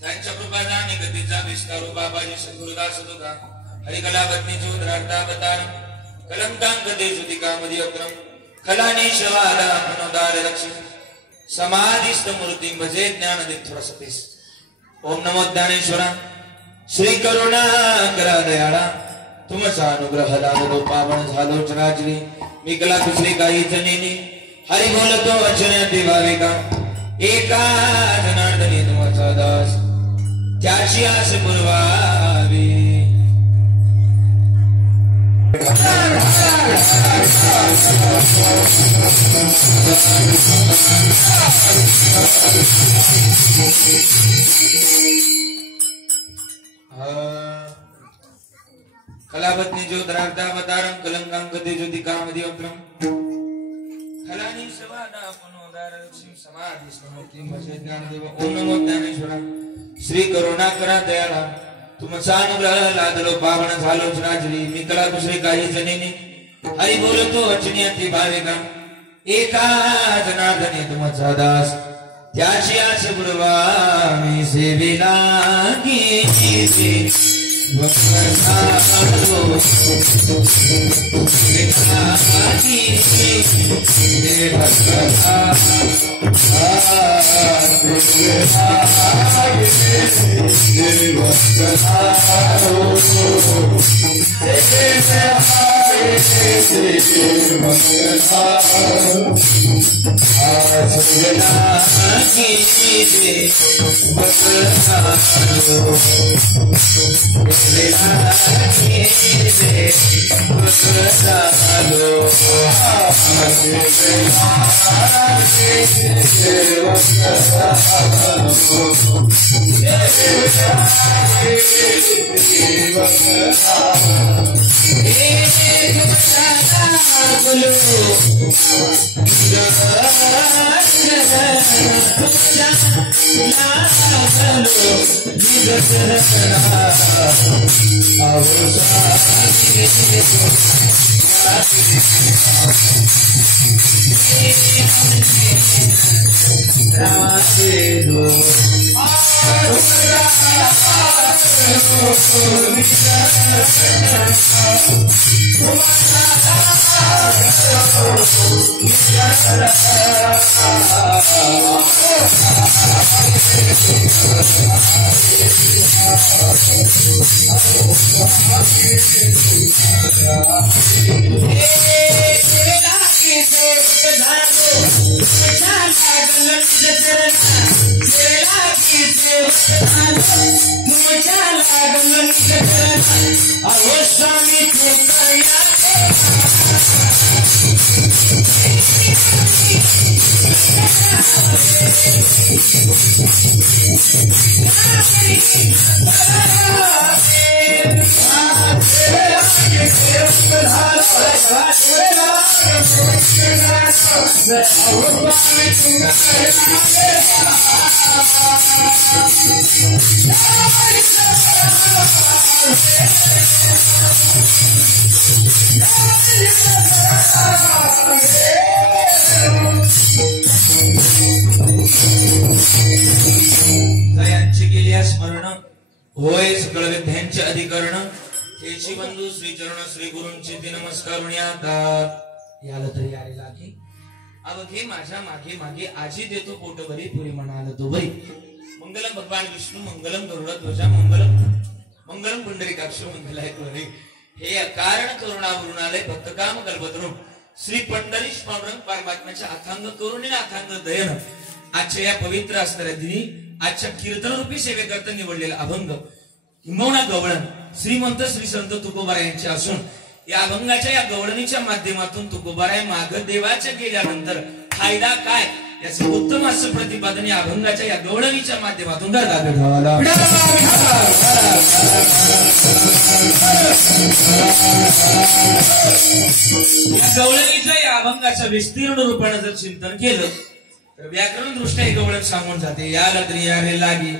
त्यांच्या कृपादाने गतीचा विस्तारू बाबाजी सद्गुरुदास तुका हरिकला पत्नी चोद्रार्धावतार कलंकांक देशुतिकामदी अक्रम कलानीशवादा मनोदार लक्ष्मी समाधिस्थ मूर्ती भजे ज्ञानदित्वर सतीस ओम नमो ज्ञानेश्वरा श्री करुणा करा दयाळा तुमचा अनुग्रह लाभलो पावन झालो चराचरी मी कला दुसरी काही जनेनी हरि बोलतो वचन दिवाविका एका जनार्दनी तुमचा दास त्याची आस पुरवावी कलापत्नी ज्योतिरार्धावतारं कलंकांकते ज्योतिकामदी अग्रम खलानी सवादा मनोदार लक्ष्मी समाधिस्थ भजे ज्ञानदेव ओम नमो ज्ञानेश्वरा श्री करुणाकरा दयाळा तुमचा अनुग्रह लादलो पावन झालो चराचरी मी कला दुसरे काही जनेनी हरि बोलतो वचनी अति भाविका एका जनार्दनी तुमचा दास त्याची आस पुरवावी सेवेला गेली वक्रसालो विनाकी देवकथा जयांची केली स्मरण होय सकळ विद्यांचे अधिकरण केशी बंधू श्री चरण श्री गुरूंचे ते नमस्कार याला तरी यारे लागे अवघे माझ्या मागे मागे आजी देतो पोटभरी पुरी म्हणाल तो बरी मंगलम भगवान विष्णू मंगलम गरुडध्वजा मंगलम मंगलम पुंडरीकाक्ष मंगलाय हे कारण करुणावरुणालय भक्तकाम कल्पतरू श्री पंढरीश पांडुरंग परमात्म्याच्या अथांग करुणे अथांग दयन आजच्या या पवित्र असणाऱ्या दिनी आजच्या कीर्तन रूपी सेवेकरता निवडलेला अभंग किंबहुना गवळण श्रीमंत श्री संत तुकोबाराय यांचे असून या अभंगाच्या या गवळणीच्या माध्यमातून तुकोबाराय माग देवाच्या गेल्यानंतर फायदा काय याचे उत्तम असं प्रतिपादन या अभंगाच्या या गवळणीच्या माध्यमातून करतात. गवळणीच्या या अभंगाच्या विस्तीर्ण रूपाने जर चिंतन केलं तर व्याकरण दृष्ट्या हे गवळण सांगून जाते. याला तरी यारे लागे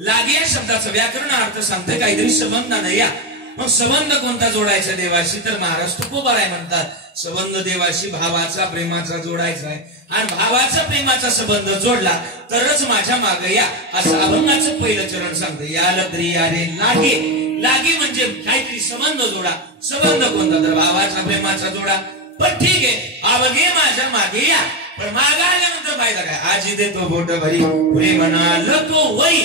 लागे या शब्दाचा व्याकरण अर्थ सांगते काहीतरी संबंध नाही. या मग संबंध कोणता जोडायचा देवाशी तर महाराज तुकोबाराय म्हणतात संबंध देवाशी भावाचा प्रेमाचा जोडायचा आहे आणि भावाचा प्रेमाचा संबंध जोडला तरच माझ्या मागे या असं अभंगाचं पहिलं चरण सांगते. याला तरी यारे लागे लागे म्हणजे काहीतरी संबंध जोडा. संबंध कोणता तर भावाचा प्रेमाचा जोडा. पण ठीक आहे अवघे माझ्या मागे या पण मागे आल्यानंतर फायदा काय आजी देतो बोट भरी पुरे म्हणाल तो वै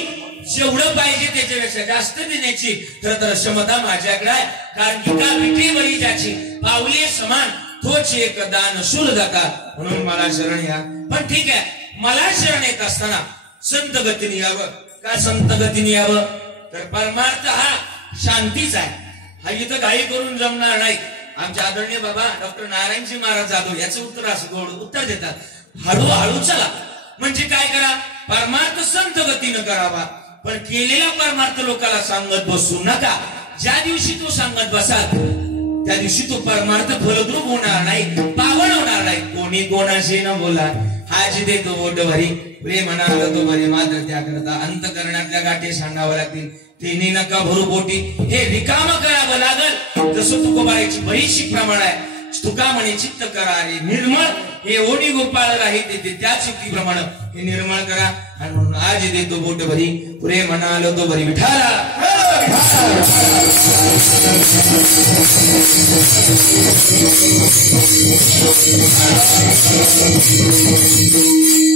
जेवढं पाहिजे त्याच्यापेक्षा जास्त देण्याची तर क्षमता माझ्याकडे आहे. कारण की का विठेवरी ज्याची पावले समान तोच एक दान शूरदाता म्हणून मला शरण या. पण ठीक आहे मला शरण येत असताना संत गतीने यावं. का संत गतीने यावं तर परमार्थ हा शांतीचा आहे. हा इथं घाई करून जमणार नाही. आमचे आदरणीय बाबा डॉक्टर नारायणजी महाराज जाधव याचं उत्तर असं गोड उत्तर देतात हळूहळू चला. म्हणजे काय करा परमार्थ संत गतीनं करावा पण केलेला परमार्थ लोकांना सांगत बसू नका. ज्या दिवशी तो सांगत बसाल त्या दिवशी तो परमार्थ फलद्रूप होणार नाही पावन होणार नाही. कोणी कोणाशी न बोला हाजी देतो बोट भरी प्रेम म्हणाल तो बरे मात्र त्याकरता अंतकरणातल्या गाठी सांगावं लागतील. तिन्ही नका भरू पोटी हे रिकाम करावं लागल. जसं तुकोबारायची बरीचशी प्रमाण आहे. तुका म्हणे चित्त करा रे निर्मळ हे ओढी गोपाळ राहील ते त्याच युक्तीप्रमाणे हे निर्मळ करा आणि म्हणून आज देतो बोट भरी पुरे म्हणाल तो बरी विठाला.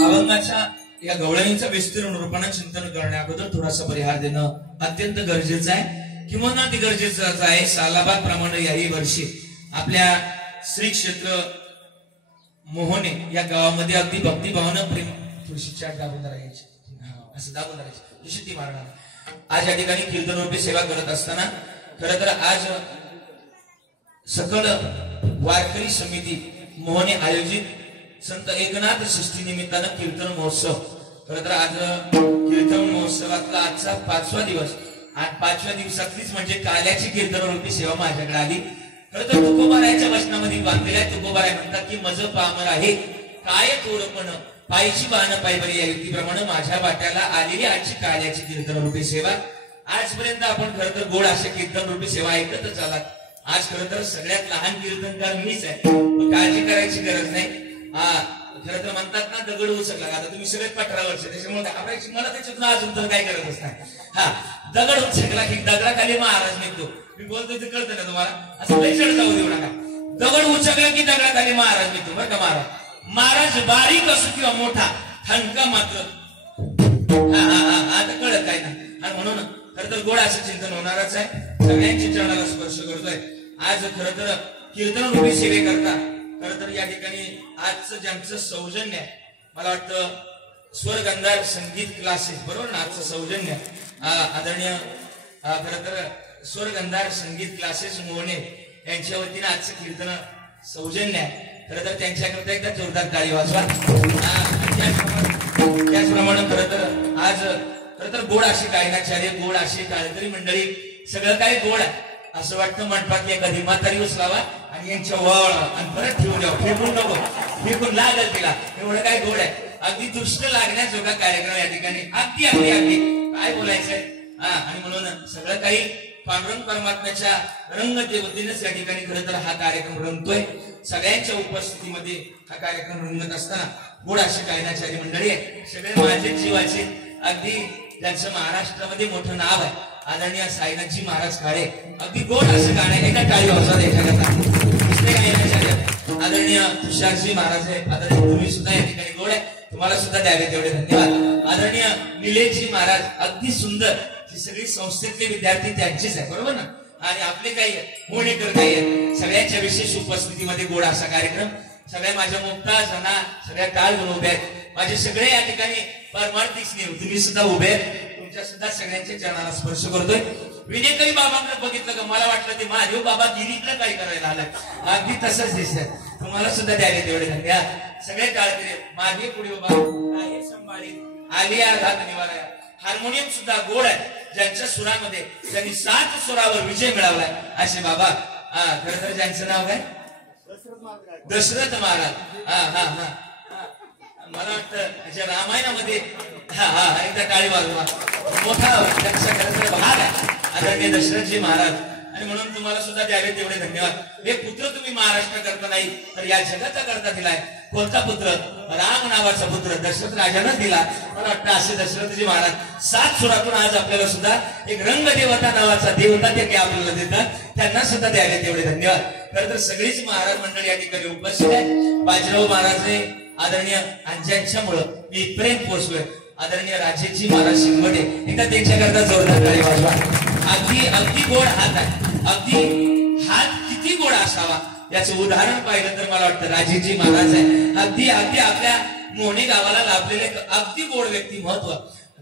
अभंगाच्या या गवळणीचं विस्तीर्ण रूपाने चिंतन करण्या अगोदर थोडासा परिहार देणं अत्यंत गरजेचं आहे. किंवा ना ते गरजेचंच आहे. सालाबाद प्रमाणे याही वर्षी आपल्या श्री क्षेत्र मोहने या गावामध्ये अगदी भक्तिभावानं प्रेम थोडीशी चाट दाबून धरायची असं दाबून धरायची जशी ती मारणार. आज या ठिकाणी कीर्तन रूपी सेवा करत असताना खरं तर आज सकल वारकरी समिती मोहने आयोजित संत एकनाथ षष्ठी निमित्तानं कीर्तन महोत्सव. खरं तर आज कीर्तन महोत्सवातला आजचा 5वा दिवस आणि 5व्या दिवसातलीच म्हणजे काल्याची कीर्तन रूपी सेवा माझ्याकडे आली. खरं तर तुकोबारायच्या वचनामध्ये बांधलेल्या तुकोबाराय म्हणतात की मज पामर आहे काय थोडपण पायची वाहन पायबरी या युक्तीप्रमाणे माझ्या वाट्याला आलेली आजची काल्याची कीर्तन रूपी सेवा. आजपर्यंत आपण खरं तर गोड अशा कीर्तन रूपी सेवा ऐकतच आलात. आज खरं तर सगळ्यात लहान कीर्तनकार मीच आहे. काळजी करायची गरज नाही. खरं तर म्हणतात ना दगड उचकला. आता तुम्ही सगळे 18 वर्ष त्याच्यामुळे घाबरायची मला त्याच्यातून अजून तर काही गरजच नाही. हा दगड उचकला की दगडाखाली महाराज निघतो. मी बोलतोय ते कळतं ना तुम्हाला असं लय चढ जाऊ देऊ नका. दगड उचकला की दगडाखाली महाराज निघतो बरं का. महाराज बारीक असो किंवा मोठा ठणका मात्र आता कळत काय ना. आणि म्हणून खरं तर गोड असं चिंतन होणारच आहे. सगळ्यांच्या चरणाला स्पर्श करतोय. आज खरं तर कीर्तन रूपी सेवे करता खरं तर या ठिकाणी आजचं ज्यांचं सौजन्य आहे मला वाटतं स्वरगंधार संगीत क्लासेस बरोबर ना. आजचं सौजन्य आदरणीय खरं तर स्वरगंधार संगीत क्लासेस मोहने यांच्या वतीने आजचं कीर्तन सौजन्य आहे. खरं तर त्यांच्याकरता एकदा जोरदार टाळी वाजवा. त्याचप्रमाणे खरं तर आज खरं तर गोड अशी गायनाचार्य गोड अशी टाळकरी मंडळी सगळं काही गोड आहे. असं वाटतं मंडपात एखादी म्हातारी उचलावा आणि यांच्या वळ आणि परत ठेवून द्यावं. फेकून नको फेकून लागल तिला एवढं काय गोड आहे. अगदी दृष्ट लागण्याजोगा कार्यक्रम या ठिकाणी अगदी अगदी अगदी काय बोलायचंय. आणि म्हणून सगळं काही पांडुरंग परमात्म्याच्या रंगदेवतेनेच या ठिकाणी खरं तर हा कार्यक्रम रंगतोय. सगळ्यांच्या उपस्थितीमध्ये हा कार्यक्रम रंगत असताना गोड अशी गायनाचार्य मंडळी आहे. सगळे माझे जीवाचे अगदी ज्यांचं महाराष्ट्रामध्ये मोठं नाव आहे आदरणीय साईनाथजी महाराज काळे अगदी गोड असं गाणं आहे. एका टाळी वाजवा द्यायच्या दुसरे गायनाचार्य आदरणीय तुषारजी महाराज आहे. आदरणीय तुम्ही सुद्धा या ठिकाणी गोड आहे, तुम्हाला सुद्धा द्यावे तेवढे धन्यवाद. आदरणीय निलेशजी महाराज अगदी सुंदर, ही सगळी संस्थेतले विद्यार्थी त्यांचेच आहे बरोबर ना. आणि आपले काही होणेकर काही आहेत, सगळ्यांच्या विशेष उपस्थितीमध्ये गोड असा कार्यक्रम. सगळ्या माझ्या मुक्ता जना सगळ्या टाळ घेऊन उभे आहेत. माझे सगळे या ठिकाणी परमार्थिक स्नेह, तुम्ही सुद्धा उभे आहेत, तुमच्या सुद्धा सगळ्यांच्या चरणाला स्पर्श करतोय. विनेकरी बाबांकडे बघितलं का मला वाटलं ते महादेव बाबा गिरीतलं काही करायला आलाय, अगदी तसंच दिसतंय. तुम्हाला सुद्धा द्यावे तेवढे धन्यवाद. सगळे टाळकरी माझे पुढे उभा संभाळी आली हात निवारा. हार्मोनियम सुद्धा गोड आहे, ज्यांच्या सुरामध्ये त्यांनी 7 सुरावर विजय मिळवलाय असे बाबा. खरं तर ज्यांचं नाव काय दशरथ महाराज. मला वाटतं रामायणामध्ये एकदा टाळी वाजवा, मोठा त्यांचा खरं तर भाग आहे आदरणीय दशरथजी महाराज. आणि म्हणून तुम्हाला सुद्धा द्यावे तेवढे धन्यवाद. हे पुत्र तुम्ही महाराष्ट्र करता नाही तर या जगाचा करता दिलाय. कोणता पुत्र? राम नावाचा पुत्र दशरथ राजानं दिला. मला वाटतं असे दशरथजी महाराज 7 सुरातून आज आपल्याला सुद्धा एक रंगदेवता नावाचा देवता ते काही आपल्याला देतात, त्यांना सुद्धा द्यावे तेवढे धन्यवाद. खरं तर सगळीच महाराज मंडळी या ठिकाणी उपस्थित आहे. बाजीराव महाराज आदरणीय यांच्यामुळं मी इथपर्यंत पोहोचलोय. आदरणीय राजेजी महाराज शिंगवडे एकदा त्यांच्याकरता जोरदार टाळी वाजवा. अगदी अगदी गोड हात आहे, अगदी हात किती गोड असावा याचं उदाहरण पाहिलं तर मला वाटतं राजेजी महाराज आहे. अगदी अगदी आपल्या मोहनी गावाला लाभलेले अगदी गोड व्यक्तिमत्व.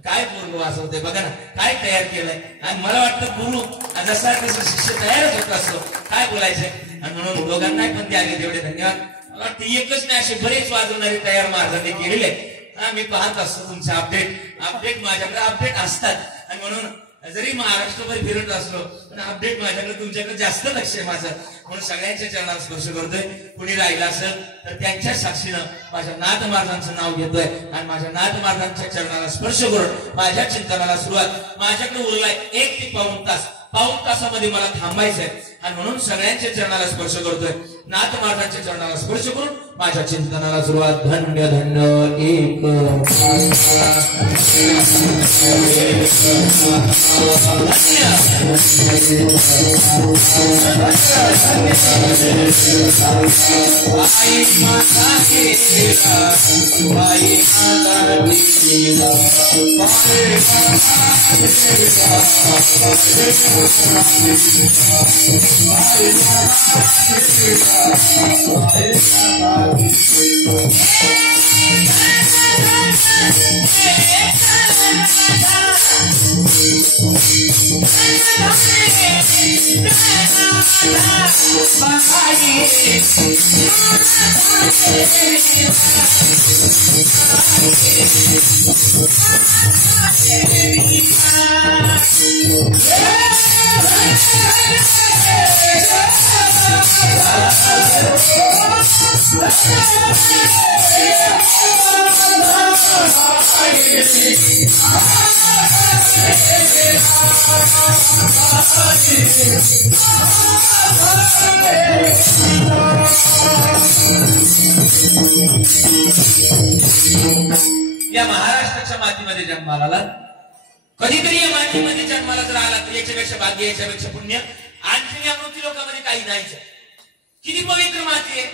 काय पूर्व वाचवते बघा ना, काय तयार केलंय. आणि मला वाटतं गुरु जसा तसं शिष्य तयारच होत असतो, काय बोलायचंय. आणि म्हणून दोघांना पण द्यावे तेवढे धन्यवाद. मला वाटतं एकच नाही, असे बरेच वाजवणारे तयार महाराजांनी केलेले. मी पाहत असतो तुमचे अपडेट माझ्याकडे अपडेट असतात. आणि म्हणून जरी महाराष्ट्रभर फिरत असलो पण अपडेट माझ्याकडे तुमच्याकडे जास्त लक्ष आहे माझं. म्हणून सगळ्यांच्या चरणाला स्पर्श करतोय. कुणी राहिला असेल तर त्यांच्या साक्षीनं माझ्या नाथ महाराजांचं नाव घेतोय आणि माझ्या नाथ महाराजांच्या चरणाला स्पर्श करून माझ्या चिंतनाला सुरुवात. माझ्याकडे उरलाय 1 ते पाऊण तास. पाऊण तासामध्ये मला थांबायचंय आणि म्हणून सगळ्यांच्या चरणाला स्पर्श करतोय. नाथ महाराजांच्या चरणाला स्पर्श करून माझ्या चिंतनाला सुरुवात. धन्य धन्य एक या महाराष्ट्राच्या मातीमध्ये जन्माला आला. कधीतरी या मातीमध्ये जन्माला जर आला तर याच्यापेक्षा भाग्य, याच्यापेक्षा पुण्य आणखी या मृत्यू लोकांमध्ये काही नाहीच. किती पवित्र माती आहे.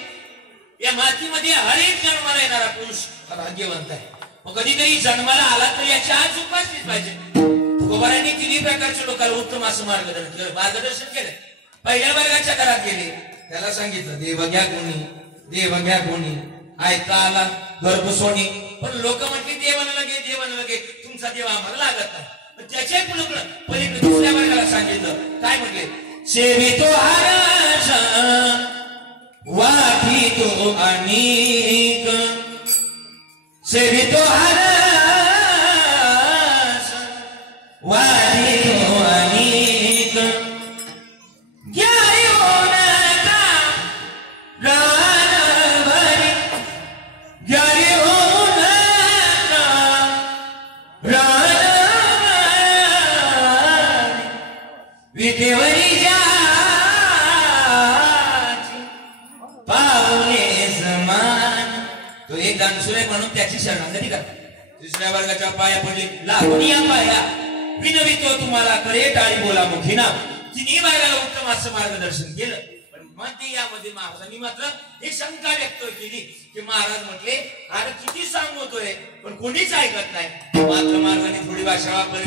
या मातीमध्ये हर एक जन्माला येणारा पुरुष भाग्यवंत आहे. मग कधीतरी जन्माला आला तर याची आज उपासलीच पाहिजे. गोबारांनी 3 प्रकारच्या लोकांना उत्तम असं मार्गदर्शन केलं. पहिल्या वर्गाच्या घरात गेले, त्याला सांगितलं देव घ्या कोणी ऐका आला घर बसवणी. पण लोक म्हटले देवानं लगे तुमचा देव आम्हाला लागत नाही. पण त्याच्या पलीकडे दुसऱ्या वर्गाला सांगितलं, काय म्हटले, सेवितो हराश वाटितो अनेक, सेवितो हराश वाटितो अनेक, म्हणून त्याची शरणागती करा. दुसऱ्या वर्गाच्या पाया पडली, लागून या पाया विनवितो तुम्हाला करे टाळी बोला मुखीना. तिन्ही मार्गाला उत्तम असं मार्गदर्शन केलं. पण मध्ये यामध्ये महाराजांनी मात्र एक शंका व्यक्त केली की महाराज म्हटले अरे किती सांगतोय पण कोणीच ऐकत नाही. मात्र महाराजांनी थोडी भाषा वापरली.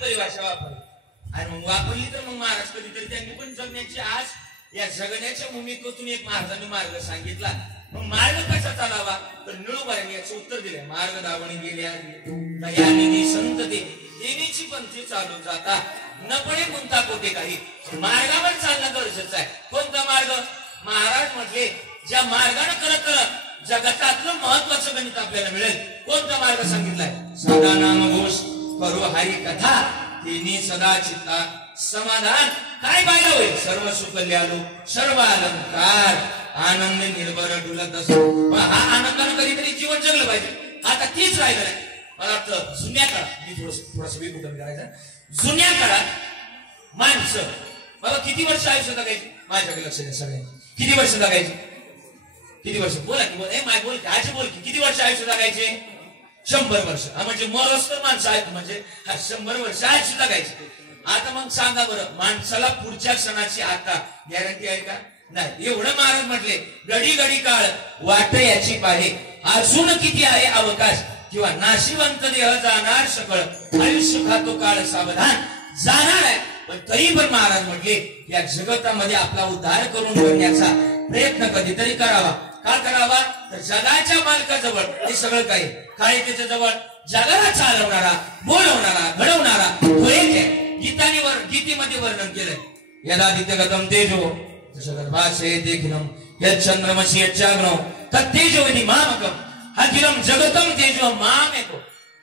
परिभाषा वापरली आणि मग वापरली तर मग महाराज कधीतरी त्यांनी पण जगण्याची आज या जगण्याच्या भूमिकेतून एक महाराजांनी मार्ग सांगितला. मग मार्ग कसा चालावा तर निळूबाईंनी याचं उत्तर दिले. मार्ग दावणी गेल्या संत देवीची पंथी चालू जाता न पडे कोणता कोठे काही. मार्गावर चालणं गरजेचं आहे. कोणता मार्ग? महाराज म्हटले ज्या मार्गाने करत करत जगतातलं महत्वाचं गणित आपल्याला मिळेल. कोणता मार्ग सांगितलाय? सदा नाम घोष करू हरी कथा तिनी सदा चित्ता समाधान. काय पाहिलं होईल? सर्व सुख ल्यालो सर्व अलंकार आनंद निर्भर डुलत असतो. हा आनंदानं कधीतरी जीवन जगलं पाहिजे. आता तीच राहिलं नाही. मला वाटतं जुन्या काळात मी थोडस विकुटन करायचं. जुन्या काळात माणसं बाबा किती वर्ष आयुष्य जगायची? माझ्याकडे लक्ष द्या सगळ्यांनी. किती वर्ष जगायची? किती वर्ष? बोला की बोल. माय बोल की आजी बोल की. किती वर्ष आयुष्य जगायचे? 100 वर्ष. म्हणजे मरस्तर माणसं आहेत म्हणजे 100 वर्ष आयुष्य जगायचे. आता मग सांगा बरं माणसाला पुढच्या क्षणाची आता गॅरंटी आहे का? नाही. एवढं महाराज म्हटले घडी घडी काळ वाट याची पाहे अजून किती आहे अवकाश किंवा नाशिवंत देह जाणार सकळ आयुष्य खातो काळ सावधान. जाणार आहे पण तरी पण महाराज म्हटले या जगतामध्ये आपला उद्धार करून घेण्याचा प्रयत्न कधीतरी करावा. का करावा? तर जगाच्या मालकाजवळ हे सगळं काही काय त्याच्या जवळ जगाला चालवणारा बोलवणारा घडवणारा तो एक आहे. गीतेमध्ये वर्णन केलंय. यदादित्य गतम तेजो जगद्भाषे देखिनम यच्चंद्रमसि यच्चाग्नौ तत्तेजो विधि मामकम अखिलम जगतम तेजो मामेको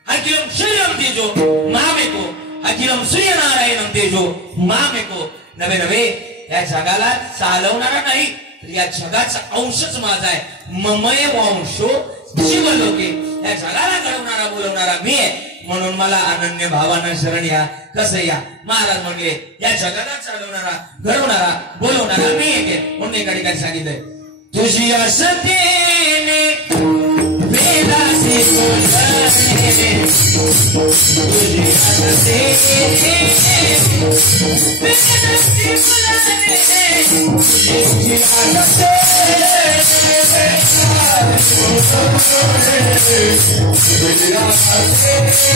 अखिलम शरीरम तेजो मामेको अखिलम सूर्यनारायणम तेजो मामेको. नवे नवे या जगाला चालवणारा नाही तर या जगाचा अंशच माझा आहे. ममय वंशो जीवलोके. या जगाला घडवणारा बोलवणारा मी आहे म्हणून मला अनन्य भावानं शरण या. कसं या? महाराज म्हणले या जगाला चालवणारा घडवणारा बोलवणारा मी एक आहे. म्हणून एका ठिकाणी सांगितलंय तुझी असतेने वेदासी बोलणे तुझी असतेने वेदासी बोलणे तुझी असतेने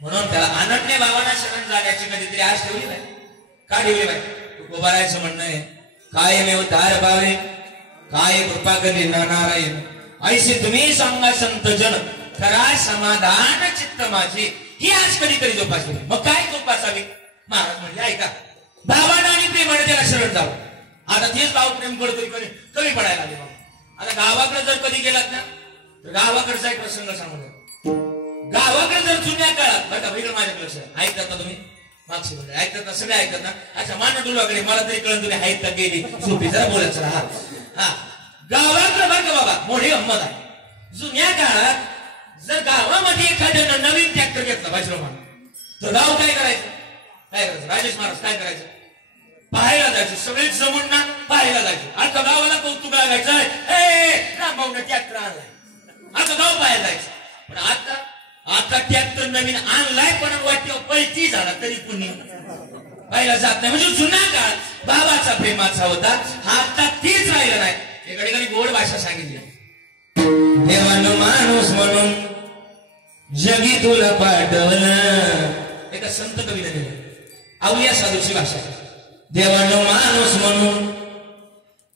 म्हणून त्याला अनन्य भावाना शरण जाण्याची कधीतरी आश ठेवली नाही का ठेवली नाही तुकोबारायचं म्हणणं आहे कायमेव तार पावे काय कृपा करी नारायण ऐसे तुम्ही सांगा संत जन खरा समाधान चित्त माझे ही आज कधीतरी जोपासली मग काय जोपासावी महाराज म्हणजे ऐका भावानं आणि प्रेमाने त्याला शरण जावं आता तेच भाव प्रेम करतोय कमी पडायला लागले आता गावाकडे जर कधी गेलात ना तर गावाकडचा एक प्रसंग सांगू गावाकडे जर जुन्या काळात बघा वेगळं माझ्याकडे लक्ष ऐकतात ना तुम्ही मागची म्हणजे ऐकतात ना सगळे ऐकतात ना अच्छा मान डुलाकडे मला तरी कळून तुम्ही ऐकता गेली सोपी जरा बोलायचं हा हा गावाकडे बघा बाबा मोठी गंमत आहे जुन्या काळात जर गावामध्ये एखाद्यानं नवीन ट्रॅक्टर घेतला बाजीराव तर गाव काय करायचं राजेश महाराज काय करायचं पाहायला जायचं सगळेच जमून ना पाहायला जायचं आता गावाला कौतुक लागायचं रामभाऊने ट्रॅक्टर आणलाय आता गाव पाहायला जायचं पण आता ट्रॅक्टर नवीन आणलाय पण वाटतं पैती झाला तरी कुणी पाहायला जात नाही म्हणजे जुन्या काळात बाबाचा प्रेमाचा होता हा आता तीच राहिला नाही एकडे कधी गोड भाषा सांगितली देवानं माणूस म्हणून जगी तुला पाठवलं एका संत कवीने दिलं अवलिया साधूची भाषा देवानं माणूस म्हणून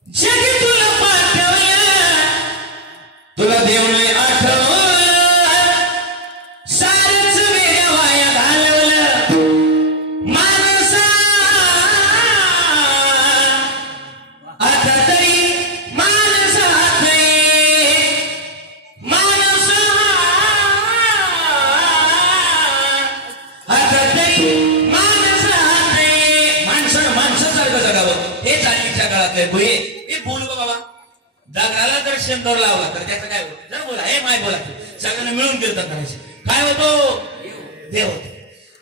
जगी तुला पाठवलं तुला देव नाही आठवलं सारच वेड्या वाया घालवलं माणसा आता तरी माणसात माणस आता तरी माणसासारखं जगावं हे चालीच्या काळातले भुये हे बोलू का बाबा दगडाला जर शेंदूर लावला तर त्याचं काय होतं जर बोला हे माय बोला सगळ्यांना मिळून कीर्तन करायचे काय होतो देव होतो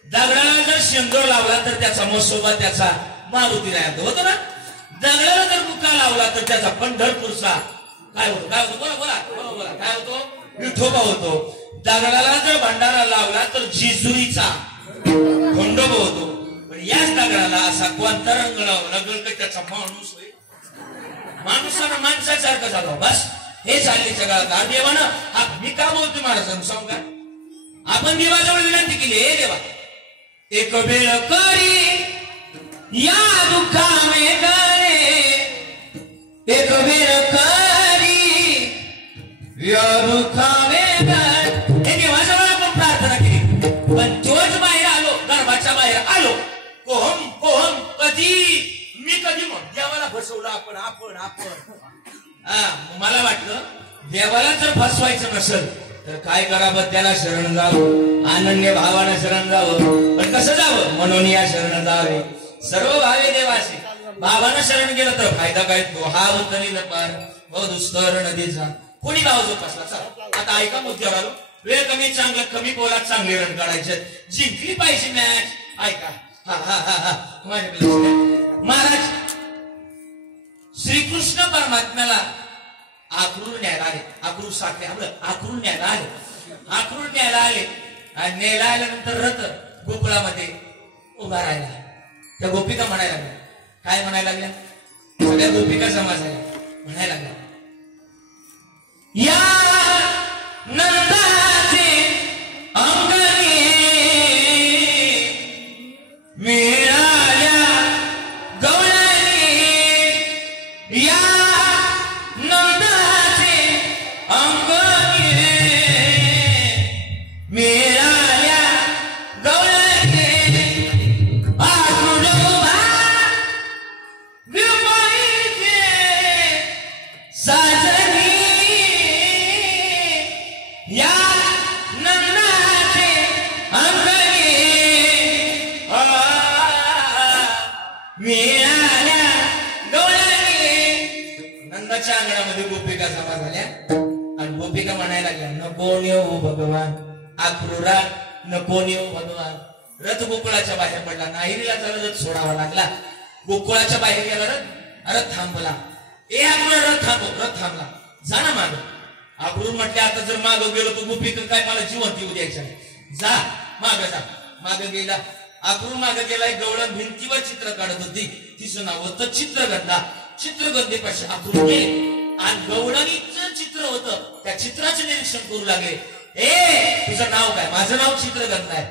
दगडाला जर शेंदूर लावला तर त्याचा मसोबा त्याचा मारुती राहतो होतो ना दगडाला जर बुक्का लावला तर त्याचा पंढरपूरचा काय होतो बोला बोला बोला काय होतो विठोबा होतो दगडाला जर भंडारा लावला तर जेजुरीचा खंडोबा होतो पण याच दगडाला असा कोणता रंग लावला लागल का त्याचा माणूस होईल माणूसानं माणसासारखं झालं बस हे चालले सगळं देवानं हा मी का बोलतो महाराज सांगू का आपण देवाजवळ विनंती केली हे देवा एक वेळ करी या दुःखामे गरे एक वेळ करी या दुःखामे गरे हे देवाजवळ आपण प्रार्थना केली पण तोच बाहेर आलो गर्भाच्या बाहेर आलो कोहम कोहम कधी मी कधी मग देवाला फसवलं आपण मला वाटलं देवाला जर फसवायचं नसेल तर काय करावं त्याला शरण जावं अनन्य भावानं शरण जावं पण कसं जावं म्हणून या शरण जावे सर्व भावे देवाशी भावानं शरण गेलं तर फायदा काय तो हा उतरी पार व दुस्तर नदीचा कोणी भाव जोपासला चला आता ऐका मुद्द्यावर आलो वेळ कमी चांगलं कमी बोलात चांगले रन काढायचे जिंकली पाहिजे मॅच ऐका महाराज श्रीकृष्ण परमात्म्याला आखरून न्यायला आले आखरू साखरे आपलं आखरून न्यायला आले आणि न्यायला आल्यानंतर रथ गोकुळामध्ये उभा राहिला त्या गोपिका म्हणायला लागल्या काय म्हणायला लागल्या सगळ्या गोपिका समाजाला म्हणायला लागल्या या नंदाचे अंगणी मिळाल्या गवळणी या नंदाचे अंगणी मिळाल्या गवळणी आखून उभा विमाईचे साजनी या नंदाचे अंगणी मिळाल्या गवळणी नंदाच्या अंगणामध्ये गोपिका जमा झाल्या आणि गोपिका म्हणायला लागल्या नको नेऊ भगवान आक्रूरा नको नेऊ भगवान रथ गोकुळाच्या बाहेर पडला नाहिरीला त्याला रथ सोडावा लागला गोकुळाच्या बाहेर गेला रथ थांबला ए आक्रूर रथ थांबला जा ना माग आक्रूर म्हटले आता जर माग गेलो तर गोपिका काय मला जिवंत येऊ द्यायचं जा माग गेला आखरून मागे गेलाय. गवळण भिंतीवर चित्र काढत होती. तिचं नाव होतं चित्रगंधा. चित्रगंधेपाशी आखरून गेले आणि गवळणीचं चित्र होतं. त्या चित्राचं निरीक्षण करू लागले. तुझं नाव काय? माझं नाव चित्रगंधा आहे.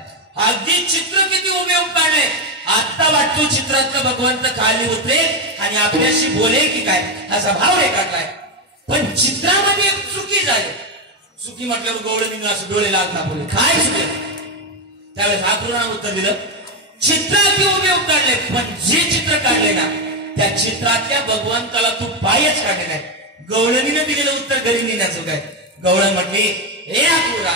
अगदी चित्र किती उभे काढले. आता वाटतो चित्रातलं भगवंत खाली होते आणि आपल्याशी बोले की काय असा भाव रेखाटलाय. पण चित्रामध्ये एक चुकी झाली. चुकी म्हटल्यावर गवळणीनं असं डोळे लागला बोले काय चुकी. त्यावेळेस आखरुणानं उत्तर दिलं, चित्रात उभे काढले पण जे चित्र काढले ना त्या चित्रातल्या भगवंताला तू पायच काढले नाही. गवळणीनं दिलेलं उत्तर घरी नेण्याचं काय. गवळण म्हटली, हे आखरुणा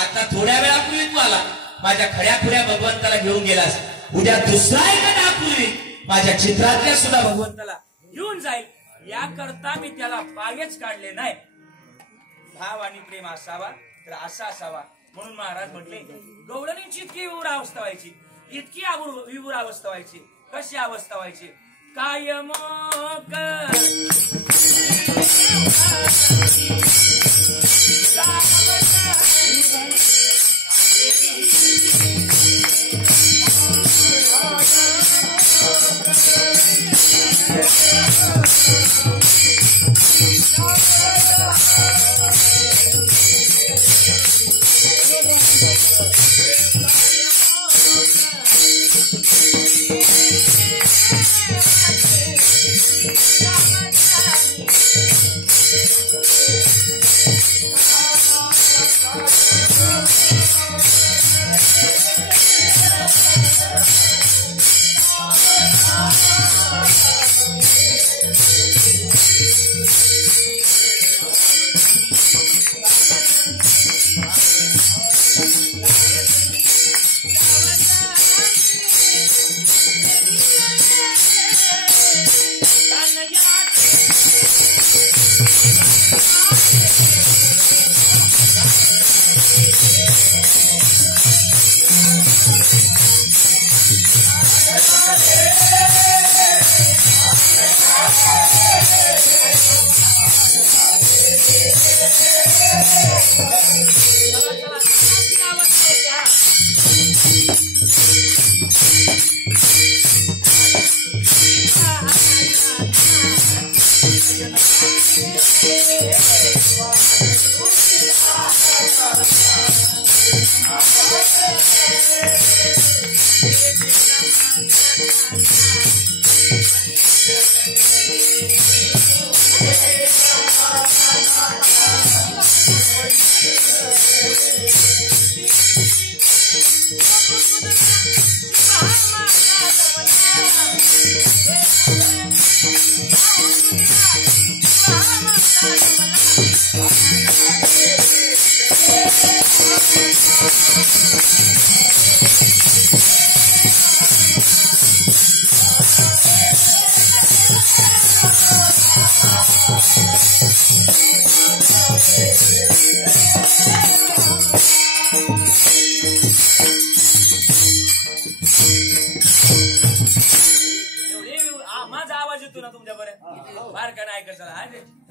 आता थोड्या वेळापूर्वी तू आला माझ्या खऱ्याखुऱ्या भगवंताला घेऊन गेलास. उद्या दुसरा एखादा आखरुणी माझ्या चित्रातल्या सुद्धा भगवंताला घेऊन जाईल. याकरता मी त्याला पायच काढले नाही. भाव आणि प्रेम असावा तर असा असावा म्हणून महाराज म्हटले गवळणीची इतकी विभूर अवस्था व्हायची. इतकी विभूर अवस्था व्हायची. कशी अवस्था व्हायची? कायम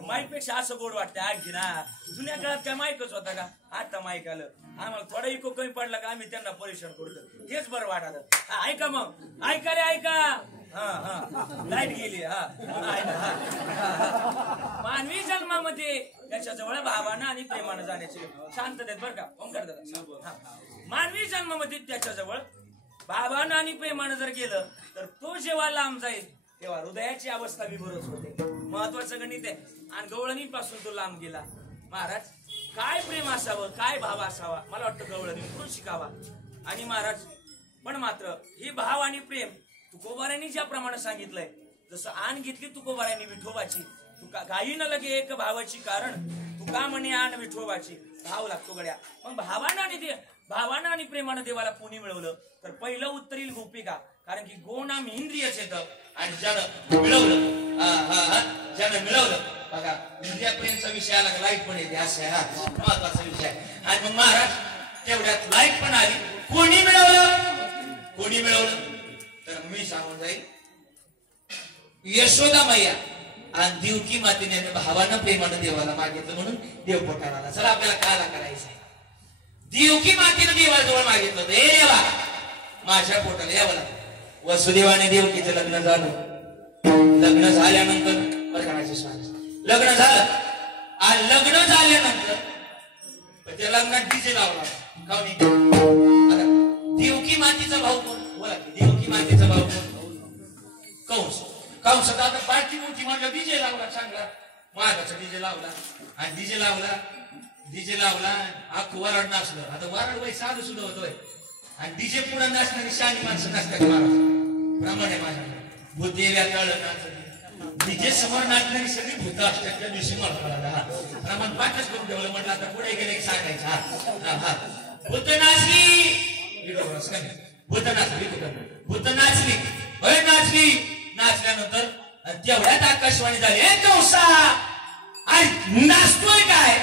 माईकपेक्षा असं गोड वाटतं आणखी ना. जुन्या काळात काय माईकच होता का? आता माईक आलं. आम्हाला थोडा इको कमी पडला का आम्ही त्यांना परेशान करतो. तेच बरं वाटत. ऐका मग, ऐका रे ऐका. लाईट गेली. मानवी जन्मामध्ये त्याच्याजवळ भावानं आणि प्रेमानं जाण्याचे शांततेत बरं का ओंकार दादा. मानवी जन्मामध्ये त्याच्याजवळ भावानं आणि प्रेमानं जर गेलं तर तो जेव्हा लांब जाईल तेव्हा हृदयाची अवस्था विभोरच होते. महत्वाचं गणित आहे. आणि गवळणीपासून तो लांब गेला. महाराज काय प्रेम असावं, काय भाव असावा मला वाटतं गवळणीकडून शिकावा. आणि महाराज पण मात्र ही भाव आणि प्रेम तुकोबारांनी ज्याप्रमाणे सांगितलंय, जसं आण घेतली तुकोबारांनी विठोबाची, तुका काही न लगे एक भावाची कारण तुका म्हणे आण विठोबाची. भाव लागतो गड्या. मग भावानं आणि प्रेमानं देवाला कोणी मिळवलं तर पहिलं उत्तर येईल गोपिका. कारण की गो नाम इंद्रियच येतं आणि ज्यानं मिळवलं बघा इंद्रिया प्रेमचा विषय आला का लाईट पण येते. असं आहे हा महत्वाचा विषय. आणि मग महाराज तेवढ्यात लाईट पण आली. कोणी मिळवलं तर मी सांगून जाईल यशोदा मैया आणि देवकी मातेने भावानं प्रेमानं देवाला मागितलं म्हणून देव पोटाला आला. चला आपल्याला काला करायचं आहे. देवकी मातेनं देवाजवळ मागितलं हे देवा माझ्या पोटाला यावं लागलं. वसुदेवाने देवकीचं लग्न झालं. लग्न झाल्यानंतर लग्न झालं. लग्न झाल्यानंतर त्या लग्नात डीजे लावला. आता देवकी मातीचा भाऊ कोण? बोला की देवकी मातीचा भाऊ कोण? कंस. कंस आता पार्टी मोठी म्हणलं डीजे लावला. चांगला महागाचा डीजे लावला. आणि डीजे लावला अख्खं वराड नाचलं. आता वराड वय साधं सुद्धा होतोय. आणि डीजे पुढे नाचणारी शहाणी माणसं नाचतात. महाराज प्रमाण आहे माझ्या भूतेव्या कळलं नाचत. डीजे समोर नाचणारी सगळी भूत असतात. त्या दिवशी मला प्रमाण पाठच करून ठेवलं. म्हटलं आता पुढे गेले सांगायचं. भूत नाचली. भूत नाचली. नाचल्यानंतर तेवढ्यात आकाशवाणी झाली. कंसा आणि नाचतोय काय?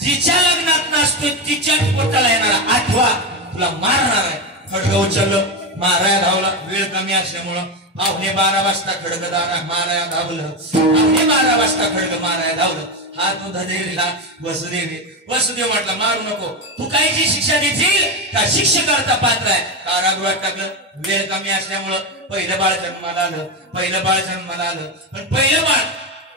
जिच्या लग्नात नाचतोय तिच्याच पोटाला येणारा आठवा तुला मारणार आहे. खडग उचललं. माराया धावला. वेळ कमी असल्यामुळं 12:15 वाजता खडग माराया धावलं. 12:15 वाजता खडग माराया धावलं. हात उधळला. वसुदेव म्हटलं मारू नको. तू काय जी शिक्षा देशील त्या शिक्षकाचा पात्र आहे. कारागृहात टाकलं. वेळ कमी असल्यामुळं पहिलं बाळ जन्माला आलं. पण पहिलं बाळ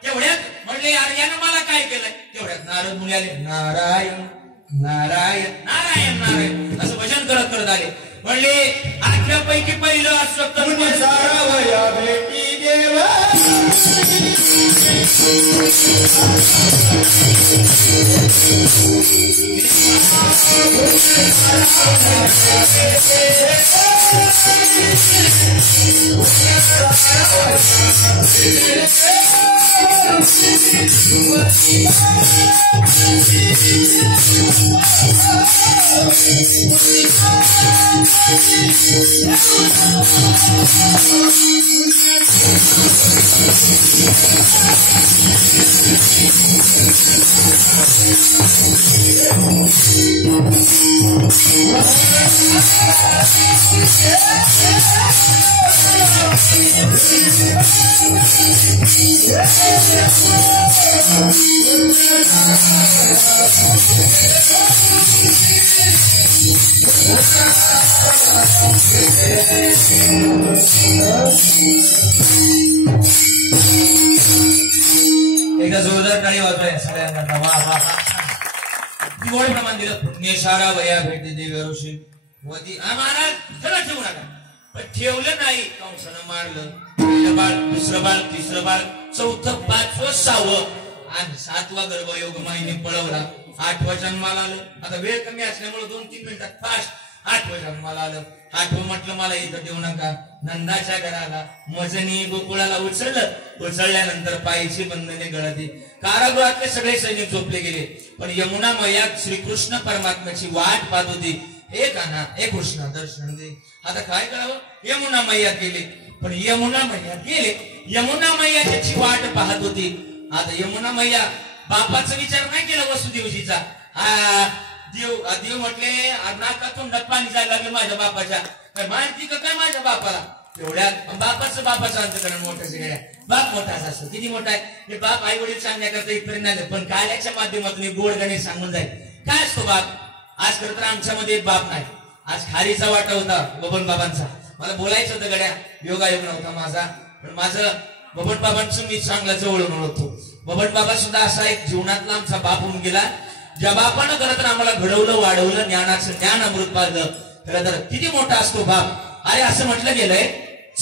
तेवढ्यात म्हणले यार यानं मला काय केलंय. तेवढ्यात नारद मुनी आले. नारायण नारायण नारायण नारायण असं भजन करत आले. म्हणले 8 पैकी पहिलं असं सारावया भेटी देवा. एकदा जोरदार टाळी वाजवाय सगळ्यांना. वा वा गोड प्रमाण दिलं. नेशारा वया भेटी देवी ऋषी वती. महाराज चला ठेवू नका. पण ठेवलं नाही. कंसानं मारलं. पहिलं बाळ, दुसरं बाळ, तिसरं बाळ, चौथं, 5वं, 6वं आणि 7वा गर्भयोग माईने पळवला. 8वं जन्माला आलं. आता वेळ कमी असल्यामुळे 2-3 मिनिटात फास्ट 8वं जन्माला आलं. 8वं म्हटलं मला इथं देऊ नका. नंदाच्या घराला मजनी गोकुळाला उचलल्यानंतर पायीची बंधने गळती. कारागृहातले सगळे सैनिक झोपले गेले. पण यमुना मैया श्रीकृष्ण परमात्म्याची वाट पाहत होती. हे कान्हा, हे कृष्ण दर्शन दे. आता काय करावं. यमुना मैया गेले. पण यमुना मैया त्याची वाट पाहत होती. आता यमुना मैया बापाचा विचार नाही केला वसुदेवजीचा. देव म्हटले नाकातून पाणी जायला लागलं माझ्या बापाच्या. काय माहिती का काय माझ्या बापाला. तेवढ्यात बापाचं अंतकरण मोठं. बाप मोठाच असतो. किती मोठा आहे हे बाप. आई वडील सांगण्याकरता इथपर्यंत नाही. पण काल्याच्या माध्यमातून गोड गणेश सांगून जाईल. काय असतो बाप. आज खरं तर आमच्यामध्ये बाप नाही. आज खारीचा वाटा होता बबन बाबांचा. मला बोलायचं होतं गड्या. योगायोग नव्हता माझा. पण माझं बबन बाबांचं मी चांगला जवळून ओळखतो. बबन बाबा सुद्धा असा एक जीवनातला आमचा बाप होऊन गेला. ज्या बापानं खरं तर आम्हाला घडवलं, वाढवलं, ज्ञानाचं ज्ञान अमृत पाजलं. खरं तर किती मोठा असतो बाप. अरे असं म्हटलं गेलंय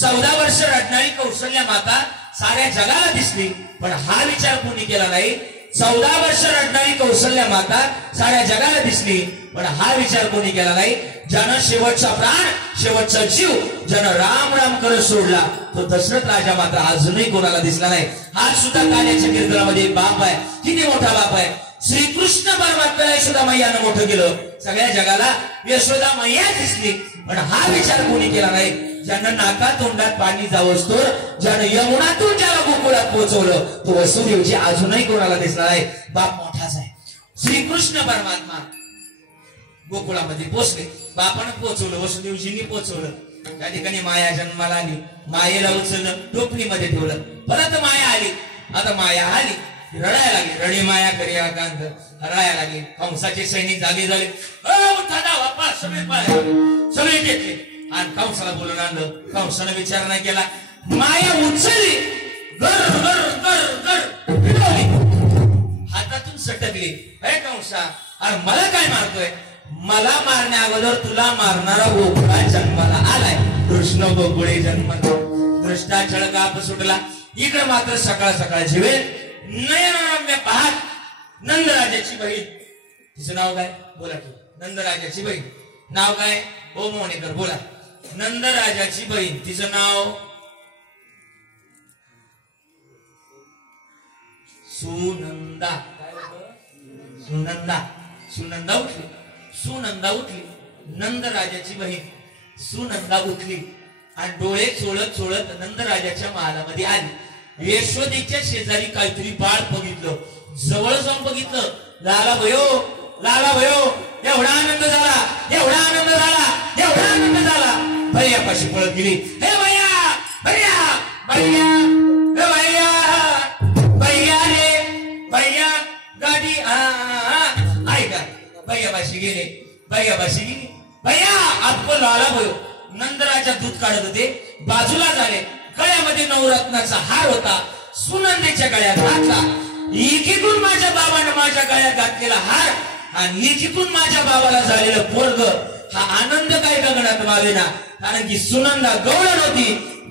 14 वर्ष रडणारी कौशल्या माता साऱ्या जगाला दिसली. पण हा विचार कोणी केला नाही. 14 वर्ष रडणारी कौशल्या माता साऱ्या जगाला दिसली. पण हा विचार कोणी केला नाही. ज्यानं शेवटचा प्राण, शेवटचा जीव ज्यानं राम राम करत सोडला तो दशरथ राजा मात्र अजूनही कोणाला दिसला नाही. हा सुद्धा काल्याच्या कीर्तनामध्ये बाप आहे. किती मोठा बाप आहे. श्रीकृष्ण परमात्म्याला यशोदा मैयानं मोठं केलं. सगळ्या जगाला यशोदा मैया दिसली. पण हा विचार कोणी केला नाही. ज्यानं नाका तोंडात पाणी जावंच तर, ज्यानं यमुनातून ज्याला गोकुळात पोहोचवलं तो वसुदेवजी अजूनही कोणाला दिसला नाही. बाप मोठाच आहे. श्रीकृष्ण परमात्मा गोकुळामध्ये पोहोचले. बापानं पोहोचवलं, वसुदेवजींनी पोहोचवलं. त्या ठिकाणी माया जन्माला आली. मायेला उचललं, टोपलीमध्ये ठेवलं. परत माया आली. आता माया आली, रडायला लागली. रडी माया करी आकांत रडायला लागली. कंसाचे सैनिक जागे झाले. सगळे घेतले. आणि कंसाला बोलून आणलं. कंसानं विचार नाही केला, माया उचलली, गर गर गर गर फिरवली, हातातून सटकली. हे कंसा, अरे मला काय मारतोय? मला मारण्या अगोदर तुला मारणारा गोकुळा जन्माला आलाय. कृष्ण गोकुळे जन्मला, दृष्टाचळ काप सुटला. इकडे मात्र सकाळ सकाळ झिवे नयनरम्य पाहत नंदराजाची बहीण, तिचं नाव काय बोला की? नंदराजाची बहीण नाव काय? ओ मोहनेकर बोला. नंदराजाची बहीण, तिचं नाव सुनंदा. सुनंदा. सुनंदा उठली, सुनंदा उठली. नंदराजाची बहीण सुनंदा उठली आणि डोळे चोळत चोळत नंदराजाच्या महालामध्ये आली. यशोदेच्या शेजारी काहीतरी बाळ बघितलं. जवळ जाऊन बघितलं, लाला भयो, लाला भयो. एवढा आनंद झाला, एवढा आनंद झाला, एवढा आनंद झाला. भैयापाशी पळत गेली. हे भैया, भैया, भैया, हे भैया, भैया रे भैया, गाडी ऐका. भैयापाशी गेले, भैयापाशी गेली. भैया आपको लाला भयो. नंदराजा दूध काढत होते, बाजूला झाले. गळ्यामध्ये नवरत्नाचा हार होता, सुनंदेच्या गळ्यात घातला. एकीकडून माझ्या बाबाने माझ्या गळ्यात घातलेला हार आणि एकीकडून माझ्या बाबाला झालेलं पोरग. हा आनंद काय गगनात मावेना, कारण की सुनंदा गवळण होती.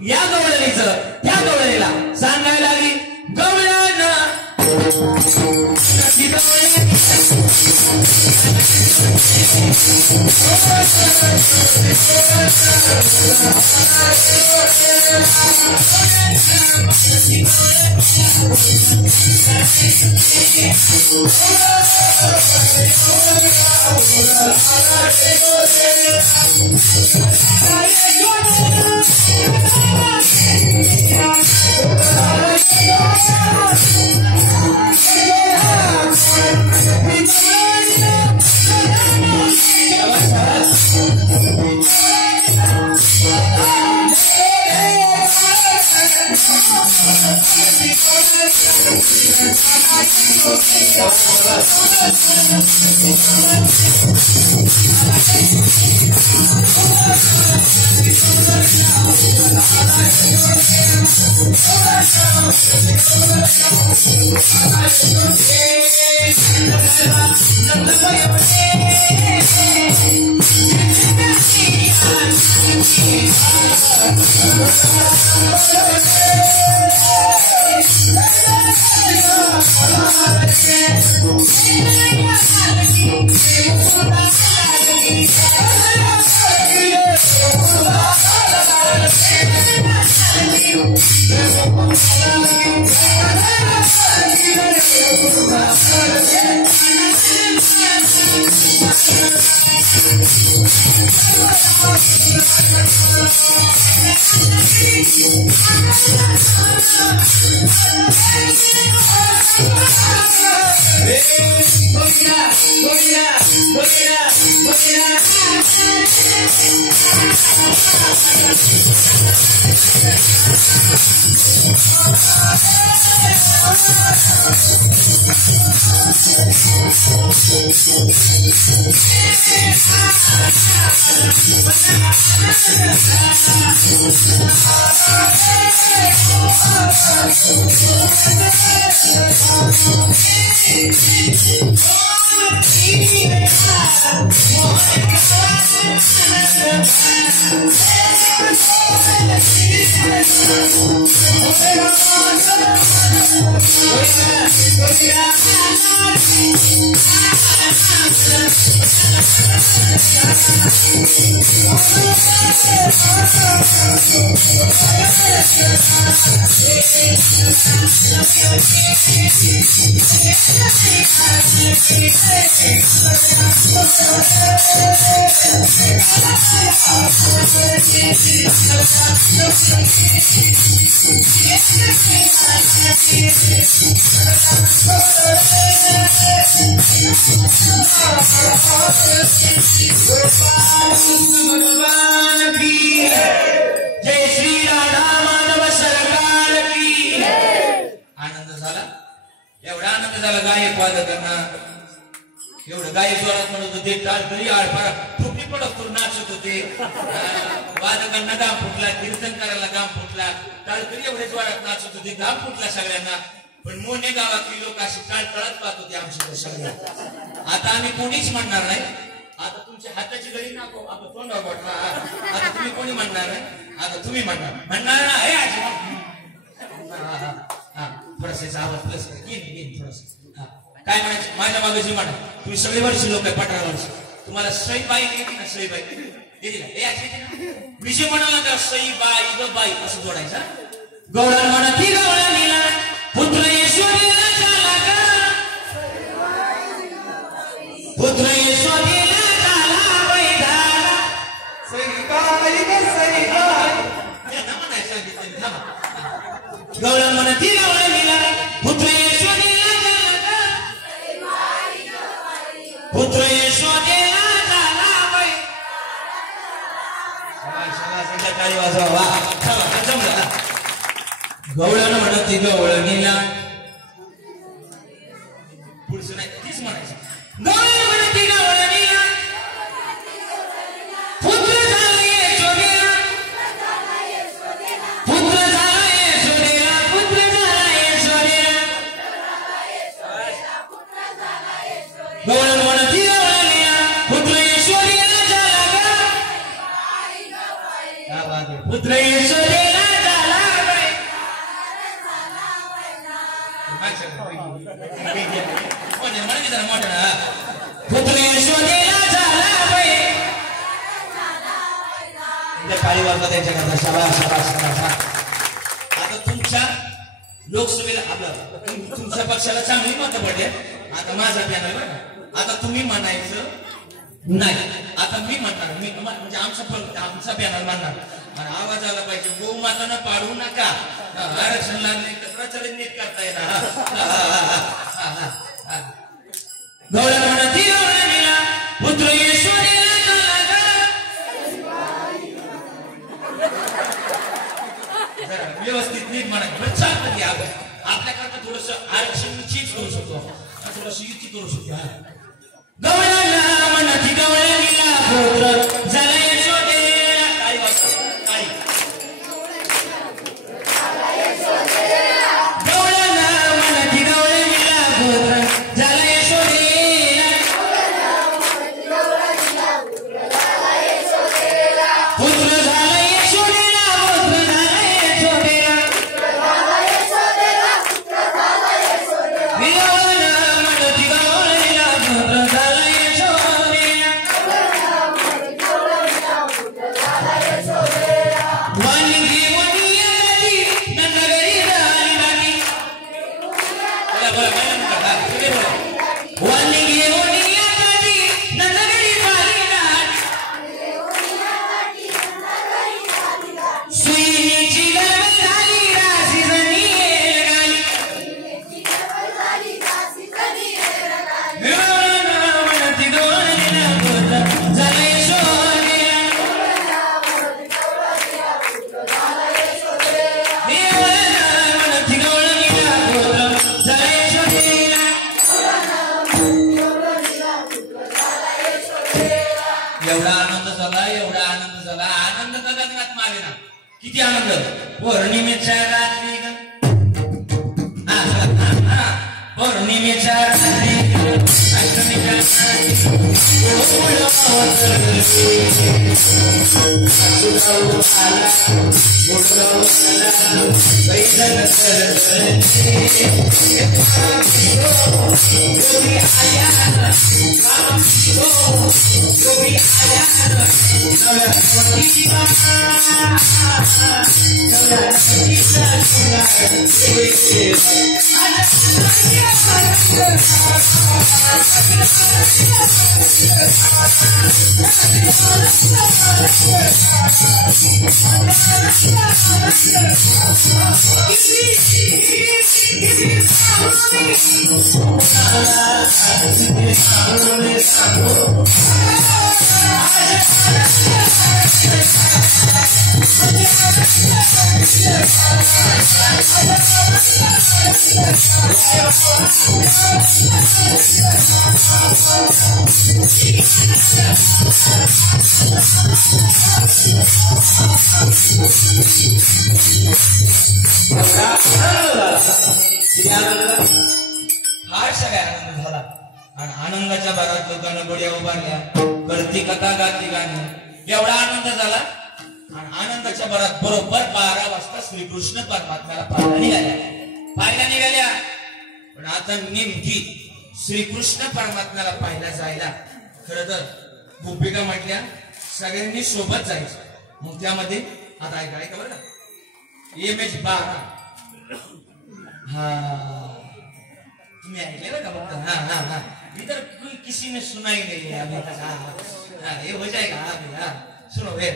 या गवळणीचं त्या गवळणीला सांगायला लागली, गवळण जय श्री राधा माधव सरकार की. आनंद झाला, एवढा आनंद झाला. गायक वादकांना एवढं गायक जोरात म्हणत होते, टाळ तरी आळपारा पडत नाचत होते वादकांना गाम फुटला कीर्तनकाराला गाम फुटला टाळकरी एवढेच वाढत नाचत होते गाम फुटला सगळ्यांना पण मोने गावातली लोक अशी टाळतळत पाहत होते आमच्या सगळ्या आता आम्ही कोणीच म्हणणार नाही आता तुमच्या हाताची गरी नको आपण तोंडावर बोटला आता तुम्ही कोणी म्हणणार नाही आता तुम्ही म्हणणार ना हे थोडस आवाज प्लस थोडस काय म्हणायचं माझ्या मागे म्हणा तुम्ही सगळे वर्ष लोक आहे 15 वर्ष तुम्हाला सई बाई येते ना सई बाई विषय म्हणाला का सई बाई ग बाई असं जोडायचं गौडा म्हणा ती गौडा नीला पुत्र यशोदेला झाला का पुत्र यशोदेला झाला वैधाला सई बाई ग सई बाई ना म्हणायचं सांगितलं थांबा गौडा म्हणा ती गौडा नीला पुत्र यशोदेला झाला का पुत्र यशोदेला झाला वै संध्याकाळी वाजवा जमलं गवळण म्हणत ती गवळणीला पुढचं नाही तीच म्हणायचं गवळण म्हणत ती गवळणीला पुत्र झाला यशोदेला पुत्र झाला यशोदेला पुत्र झाला यशोदेला गवळण म्हणत ती गवळणीला पुत्र यशोदेला झाला का पुत्र यशोदेला झाला पुत्र यशोदेला झाला बाई काळी वाजवा त्यांच्या कथा शाबास शाबास शाबास आता तुमच्या लोकसभेला आपलं तुमच्या पक्षाला चांगली मतं पडली आता माझा पॅनल बघा आता तुम्ही म्हणायचं नाही आता मी म्हणणार मी म्हणजे आमचा पॅनल म्हणणार आणि आवाज आला पाहिजे गो माताना पाडू नका आरक्षण लागले तर प्रचलित नीट करता येणार गौडा म्हणा ती गौडणीला पुत्र यशोदेला झाला जरा व्यवस्थित नीट म्हणायचं आपल्याकरता थोडस आरक्षण मी चेंज करू शकतो थोडस युती करू शकतो गौडाला म्हणा ती गौडणीला पुत्र झाला यशोदेला काय वाटतं काय गौडाला म्हणा ती गौडणीला पुत्र झाला यशोदेला पुत्र झाला यशोदेला पुत्र झाला यशोदेला गौडाला म्हणा ती गौडणीला पुत्र झाला एवढा आनंद झाला आनंद तर लग्नात मागे ना किती आनंद पौर्णिमेच्या रात्री पौर्णिमेच्या रात्री अष्टमीच्या फार सगळ्या आनंद झाला आणि आनंदाच्या भरात लोकांना बड्या उभारल्या, करती कथा गाती गाणी, एवढा आनंद झाला. आणि आनंदाच्या भरात बरोबर 12 वाजता श्रीकृष्ण परमात्म्याला पाहायला निघाल्या. पण आता नेमकी श्रीकृष्ण परमात्म्याला पाहायला जायला खरं तर गोपिका म्हटल्या सगळ्यांनी सोबत जायचं. मग त्यामध्ये आता ऐका बरं का, MH12 हा तुम्ही ऐकले बरं का फक्त, हा हा हा इधर किसी ने सुनाई नहीं है अभी तक. हाँ ये हो जाएगा अभी. हाँ सुनो वे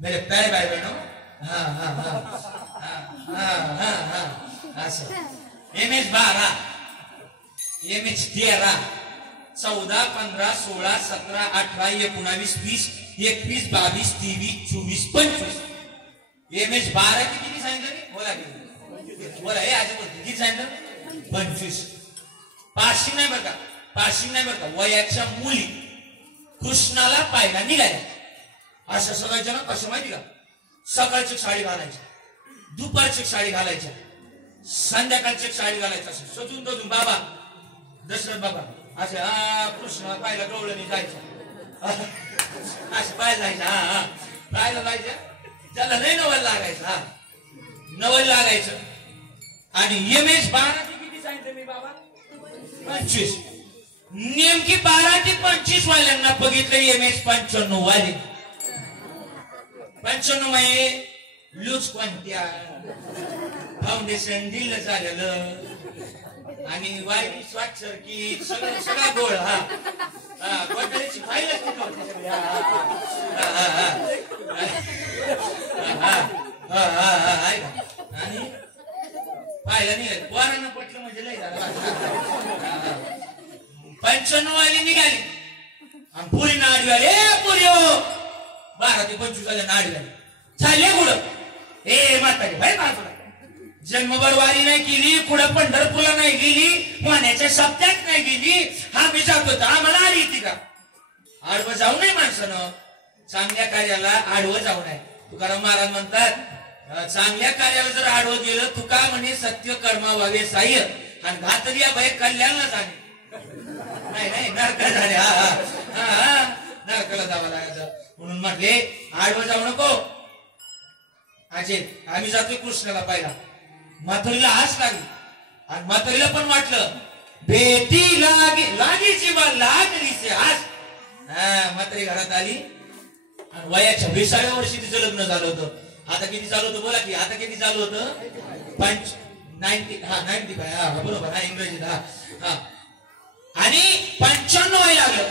मेरे प्यारे भाई बहनों, हाँ हाँ हाँ हाँ हाँ हाँ असं MH12 MH13 14 15 16 17 18 19 20 21 22 23 24 25 MH12 किती सांगितलं? बोला हे आज किती सांगितलं? 25. पाशिंग नाही बरं का, पाशिंग नाही बरं का. वयाच्या मुली कृष्णाला पाहायला निघाल्या. असं सगळ्याच्या ना कसं माहिती का, सकाळची साडी घालायची, दुपारची साडी घालायच्या, संध्याकाळची साडी घालायचं, असं सजून तजून बाबा दशरथ बाबा असे कृष्णाला पाहायला गवळणी जायचं, असं पाहायला जायचं. हा हा पाहायला जायचं, त्याला नाही नवल लागायचं. हा नवल लागायचं. आणि MH12 किती सांगितलं मी बाबा? 25. नेमकी 12 ते 25 वाल्यांना बघितलं MH95 वाले. 95 मध्ये लूज कोणत्या, फाउंडेशन दिलं झालेलं आणि वायरी स्वाक्षर की सगळा गोळ. हा कोणत्याची फाईलच नाही. आणि पाहिलं नाही पोरांना पटलं म्हणजे लय झालं. 95 वाली निघाली आणि पुरी नाडी आली. पुरी 12 ते 25 वाल्या नाडी आली. चालले कुठं? ए म्हातारी भाई बाजूला, जन्मभर वारी नाही केली, कुठं पंढरपूरला नाही गेली, वाण्याच्या सप्त्यात नाही गेली. हा मी जात होता, आम्हाला आली ती का? आडवं जाऊ नये माणसानं, चांगल्या कार्याला आडवं जाऊ नये. तुकाराम महाराज म्हणतात चांगल्या कार्याला जर आडवं गेलं तुका म्हणे सत्य कर्मा व्हावे साह्य आणि घातली भय कल्याणला जाणे. नाही नरक झाले. हा नरकाला जावं लागायचं. म्हणून म्हटले आडवं जाऊ नको. अजय आम्ही जातोय कृष्णाला पाहिला. म्हातारीला हास लागली आणि म्हातारीला पण वाटलं भेटी लागीची लागलीचे हास. म्हातारी घरात आली आणि वयाच्या 20व्या वर्षी तिचं लग्न झालं होतं. आता किती चालू होतं बोला की, आता किती चालू होतं? 95. हा बरोबर. हा इंग्रजीत. हा आणि 95 वय लागलं.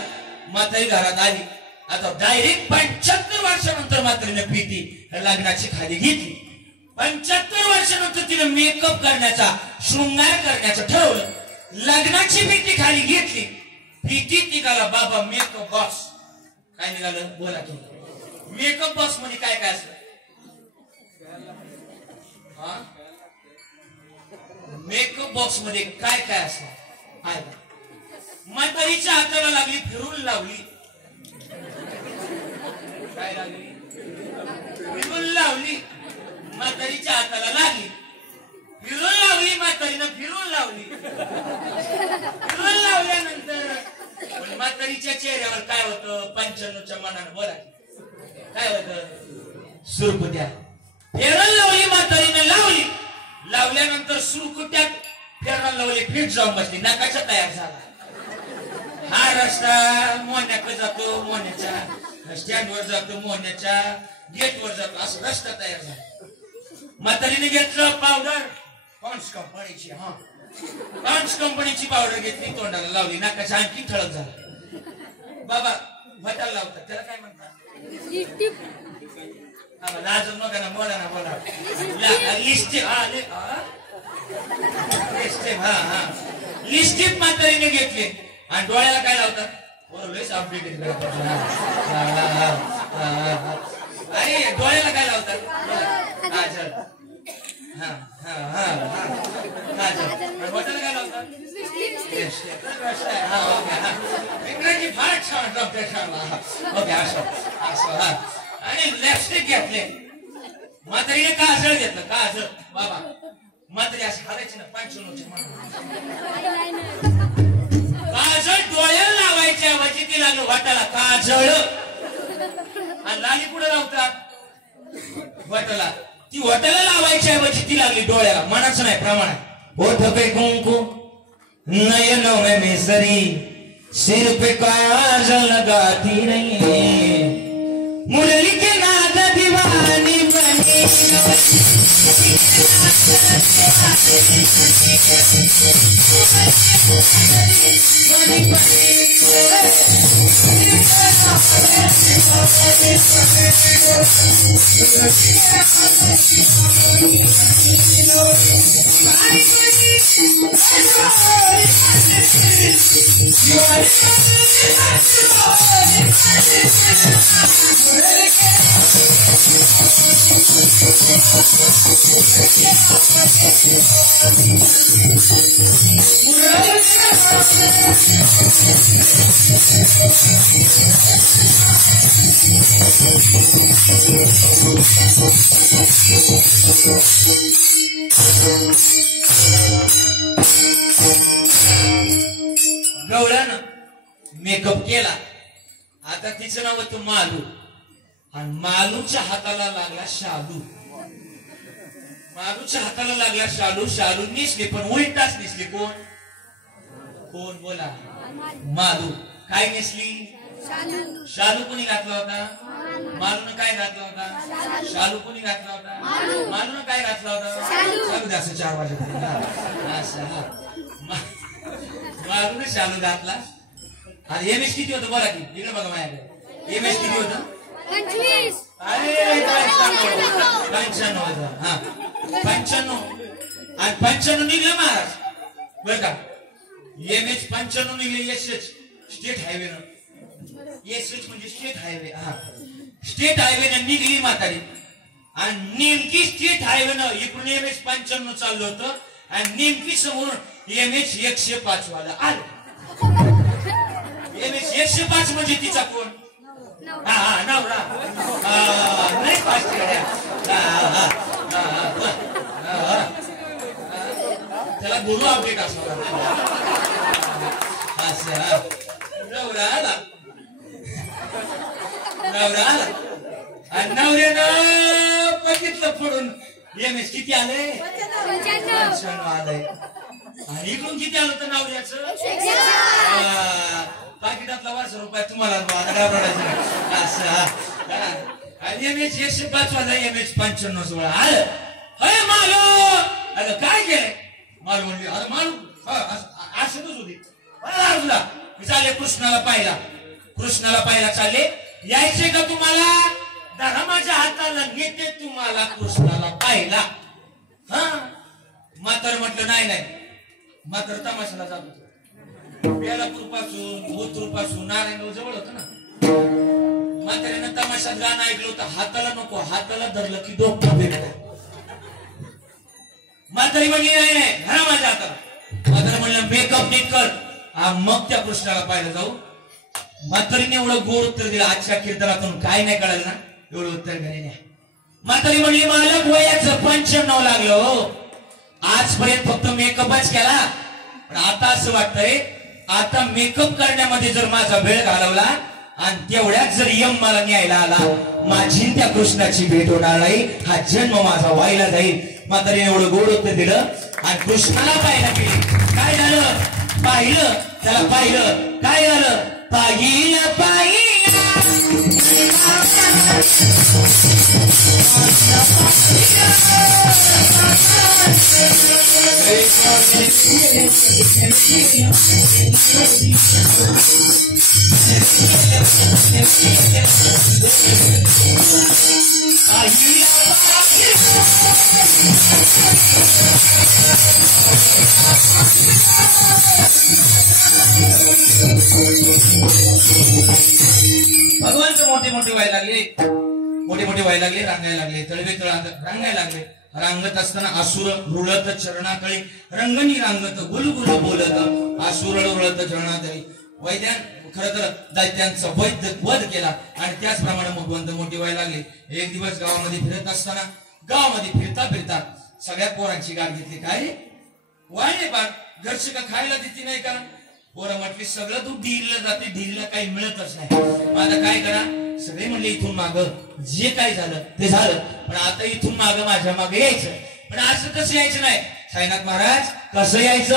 म्हातारी घरात आली. आता डायरेक्ट 75 वर्षानंतर म्हातारीने प्रीती लग्नाची खाली घेतली. 75 वर्षानंतर तिने मेकअप करण्याचा, शृंगार करण्याचं ठरवलं. लग्नाची प्रीती खाली घेतली. प्रीती निघाला बाबा मेकअप बॉक्स. काय निघालं बोला की? मेकअप बॉक्स मध्ये काय काय असतं? मेकअप बॉक्स मध्ये काय काय असतं? म्हातारीच्या हाताला लागली फिरून लावली. काय लागली? फिरून लावली. म्हातारीच्या हाताला लागली, फिरून लावली. म्हातारीनं फिरून लावली. फिरून लावल्यानंतर म्हातारीच्या चेहऱ्यावर काय होतं? 95च्या मनानं बोला काय होतं? सुरकुत्या. फेरण लावली म्हातारीनं, लावली. लावल्यानंतर सुरकुत्यात फेरण लावली, फिट जाऊन बसली. नकाशा तयार झाला. हा रस्ता मोन्याकडे जातो, मोन्याच्या स्टँडवर जातो, मोन्याच्या गेटवर जातो, असं रस्ता तयार झाला. म्हातारीने घेतलं पावडर, पॉन्ड्स कंपनीची. हा पॉन्ड्स कंपनीची पावडर घेतली, तोंडाला लावली. नकाशा आणखी ठळक झाला. बाबा भटाला लावतात, त्याला काय म्हणतात? लाजून नका ना, बोला ना बोला. लिस्टिप. लिस्टिप म्हातारीने घेतली आणि डोळ्याला काय लावतात? अपडेटेड. अरे डोळ्याला काय लावतात? काजल. बोटाला काय लावतात? इंग्रजी ओके असं असं हा आणि लिपस्टिक घेतले म्हातारीने काजळ घेतलं काजळ बाबा म्हातारी असं हारायची ना 95 काजळ डोळ्याला लावायच्या ऐवजी ती लागलं वाटाला काजळ आणि लाली कुठे लावतात वाटाला ती वाटाला लावायच्या ऐवजी ती लागली डोळ्याला मनाचं नाही प्रमाण आहे ओठ पे कुंकू नयनों में मिसरी सिर पे काजल लगाती नहीं मुरली के नाद दीवानी बनी गवळ्यानं मेकअप केला आता तिचं नाव होतं मालू आणि मालूच्या हाताला लागला शालू मालूच्या हाताला लागला शालू शालू निसले पण उलटाच निसले कोण कोण बोला मालू काय नेसली शालू कोणी घातला होता मालून काय घातला होता शालू कोणी घातला होता मालून काय घातला होता शालू असं 4 वाजेपर्यंत मालून शालू घातला आणि एमएस किती होतं बघा की इकडे बघा माझ्याकडे एमएस किती होतं 25 अरे 95 हा 95 आणि 95 निघलं महाराज बर का एमएच 95 निघले एसएच स्टेट हायवे न एसएच म्हणजे स्टेट हायवे हा स्टेट हायवे न निघली म्हातारी आणि नेमकी स्टेट हायवे न इकडून एमएच 95 चाललं होतं आणि नेमकी समोरून एमएच 105 वाला आलं एमएच 105 म्हणजे तिचा कोण हा हा नवरा नाही फास्ट त्याला गुरु अपडेट असणार नवरा आला आणि नवऱ्यानं बघितलं पडून एमएस किती आले 95 आलंय आणि इकडून किती आलं होतं नवऱ्याचं पाकिटातला 500 रुपये तुम्हाला आणि एमएच 105 वाला एमएच 95 सोळा आलं अरे मालू अरे काय केलंय मालू म्हणली अरे मालू असंच होती तुला चालले कृष्णाला पाहिला चालले यायचे का तुम्हाला धर्माच्या हाताला नेते तुम्हाला कृष्णाला पाहिला हा म्हातार म्हटलं नाही म्हातार तमाशाला जात होतो बेलापूर पासून ओतूर पासून नारायणगाव जवळ होतं ना म्हाताऱ्यानं तमाशात गाणं ऐकलं होतं हाताला नको हाताला धरलं की डोकं भेटत म्हातारी म्हणली नाही घरा माझ्या हाताला म्हातारा म्हणलं मेकअप नीट कर मग त्या कृष्णाला पाहिलं जाऊ म्हातारीने एवढं गोड उत्तर दिलं आजच्या कीर्तनातून काय नाही कळलं ना एवढं उत्तर घरी नाही म्हातारी म्हणली मला वयाचं 95 लागलं हो आजपर्यंत फक्त मेकअपच केला पण आता असं वाटतंय आता मेकअप करण्यामध्ये जर माझा वेळ घालवला आणि तेवढ्यात जर यम मला न्यायला आला माझी त्या कृष्णाची भेट होणार नाही हा जन्म माझा व्हायला जाईल म्हातारीने एवढं गोड उत्तर दिलं आणि कृष्णाला पाहायला गेली काय झालं पाहिलं त्याला पाहिलं काय झालं पाहिलं भगवानचं मोठे मोठे व्हायला लागले रांगायला लागले तळवे रांगायला लागले रांगत असताना असुर रुळत चरणातळी रंगणी रांगत गुलगुल बोलत असुर रुळत चरणातळी वैद्यान खरं तर दैत्यांचा वध केला आणि त्याचप्रमाणे भगवंत मोठी व्हायला लागले. एक दिवस गावामध्ये फिरत असताना गावामध्ये फिरता फिरता सगळ्या पोरांची गाठ घेतली. काय वाढले बा घरची का खायला देते नाही का? पोरं म्हटली सगळं तू ढिलला जाते, ढिलला काही मिळतच नाही. माझं काय करा? सगळे म्हणले इथून माग जे काही झालं ते झालं, पण आता इथून माग माझ्या मागे यायचं. पण असं कसं यायचं नाही. साईनाथ महाराज कसं यायचं?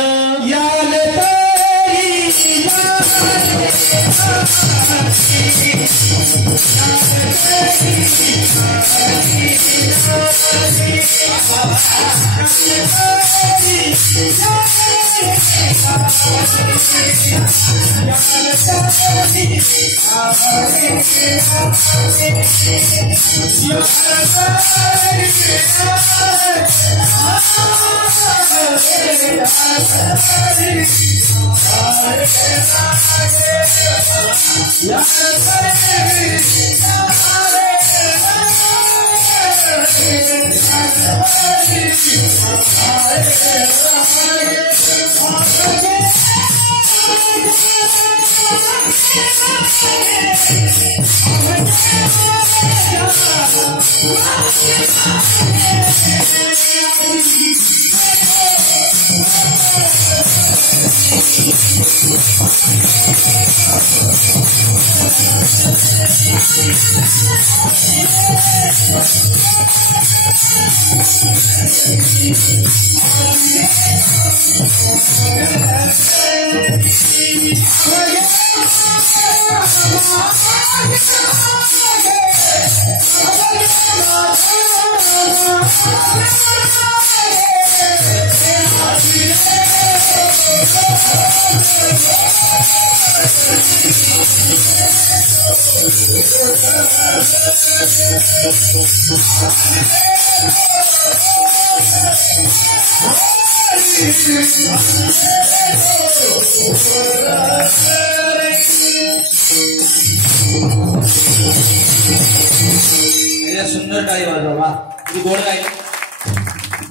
सुंदर टाळी वाजवा. गोड गायला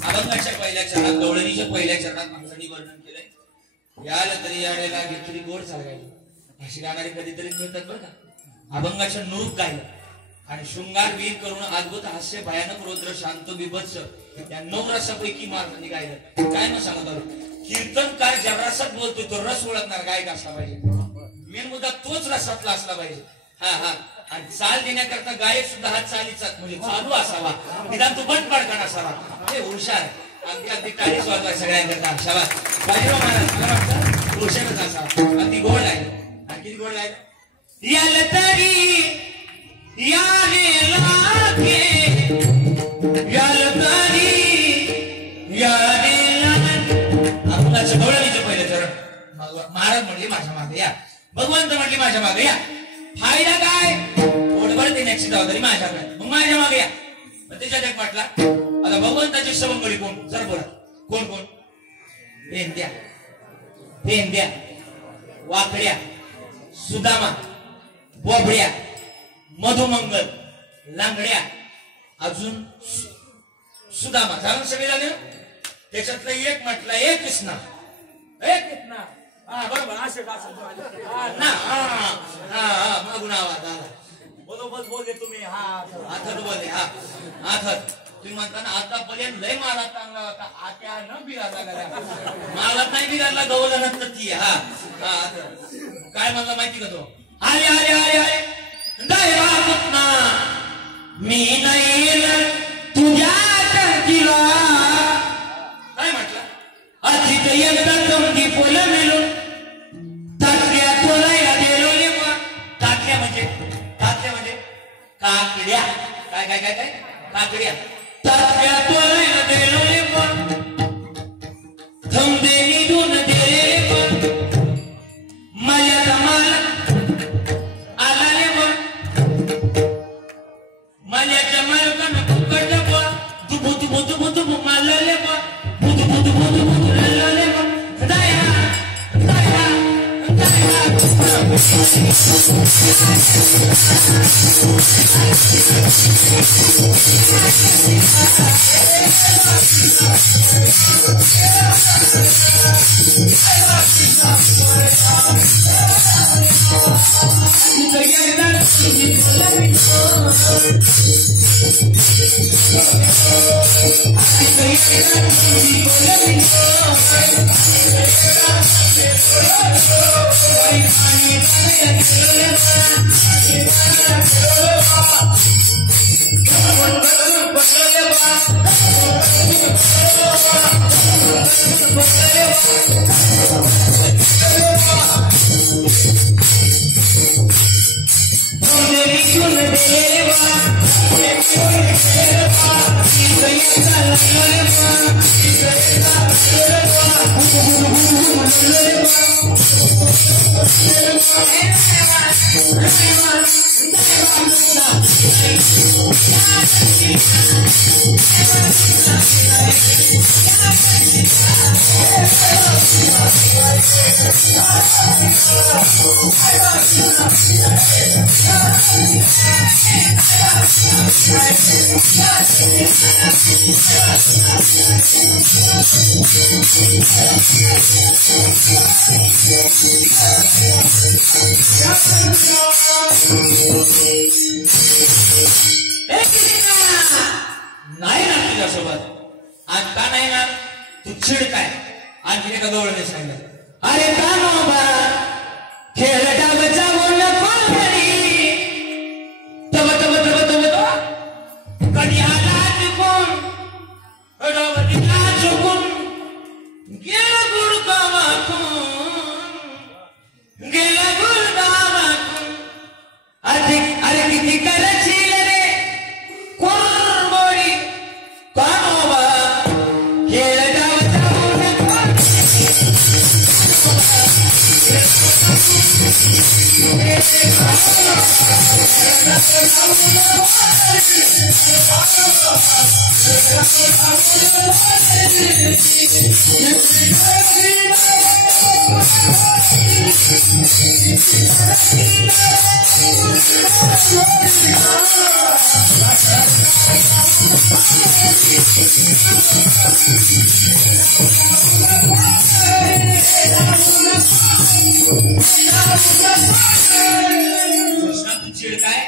अभंगाच्या पहिल्या चरणात, गवळणीच्या पहिल्या चरणात माणसांनी वर्णन केलंय. याला तरी याडेला घेतली गोड चालगायला अशी गाणारी कधीतरी मिळतात बरं का. अभंगाच्या नुरूप गायलं आणि शृंगार वीर करून अद्भुत हास्य भयानक रौद्र शांत बिभत्स या 9 रसापैकी माणसांनी गायलं. काय मग सांगत आलो? कीर्तनकार ज्या रसात बोलतो तो रस ओळखणार गायक असला पाहिजे. मेन मुद्दा तोच रसातला असला पाहिजे. हा हा आणि चाल देण्याकरता गायक सुद्धा हा चालीचा म्हणजे चालू असावा, निदान तो बंद पडकण असावा. हे हुशार अगदी अगदी टाळीच वाजवाय सगळ्यांकरता. शाबास बाजीराव महाराज मला वाटतं हुशारच असावा. अगदी गोड आहे. आणि किती गोड आहे? याल तरी याले लागे याल तरी याले अभंगाच्या गवळणीचे पहिले चरण. महाराज म्हणले माझ्या मागे या, भगवंत म्हणले माझ्या मागे या. फायदा काय? पोटभर देण्याची जबाबदारी माझ्याकडे, मग माझ्या मागे या. त्याच्यात एक म्हटला आता भगवंताची सवंगडी कोण? जर बोला कोण कोण? भेंद्या, भेंद्या, वाकड्या, सुदामा, बोबड्या, मधुमंगल, लांगड्या, अजून सुदामा. झालं सगळे झाले. त्याच्यातलं एक म्हटलं एक कृष्णा, एक कृष्णा. हा बरोबर असे मागून आवाज आला. बरोबर बोलले तुम्ही. हा आथत बोलले. हा आथत तुम्ही म्हणता ना आतापर्यंत लय माला चांगला होता. आत्या न बिघाडला, मालात नाही बिघाडला, गवलं नंतर ती. हा हा काय म्हणला माहिती का तो? आले आले आले आले दैवा मी नाही तुझ्या टंकीला. काय म्हटलं? अर्थित एकदा तोंडी पोलं मिळून ताटल्या तोलायला गेलो लेवा. ताटल्या म्हणजे काकड्या. काय काय काय काय? काकड्या. ताटल्या तोलायला गेलो लेवा. थंबेली दोन देरे माझ्या माला आला लेवा. माझ्या मालकानं फुकट लेवा. दुबू दुबू दुबू दुबू माला लेवा. बुदू बुदू बुदू बुदू लाला लेवा. दया दया दया नाही ना तुझ्यासोबत आज का नाही ना तू चिड काय आज तिने का गवळणे सांगितलं अरे कानोबा खेळ डावचा बोल कोणी तब तब तब तब कधी आला कोण डावती ना चुकून गेला गुळगावातून अधिक अरे किती करशील रे कोण बोडी कानोबा खेळ डावचा बोल चिड काय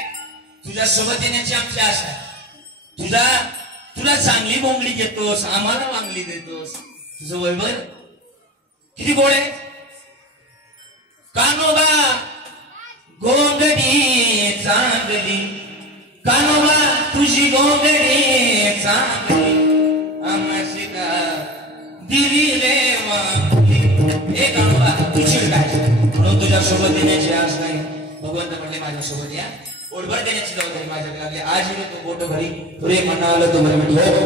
तुझ्या सोबत येण्याची आमची आशा तुला चांगली बोंगली घेतोस आम्हाला वांगली देतोस तुझं वैभव किती गोड आहे कानोबा गोंगडी चांगली कानोबा तुझी गोंगडी चांगली आम्हाशी का दिली रे वांगली हे कानोबा तुझी काय म्हणून तुझ्या सोबत येण्याची आश नाही भगवंत म्हटले माझ्यासोबत या ओढभर देण्याची जबाबदारी माझ्याकडे लागली आज मी तो बोट भरी तुरे म्हणाल तो भर म्हटलं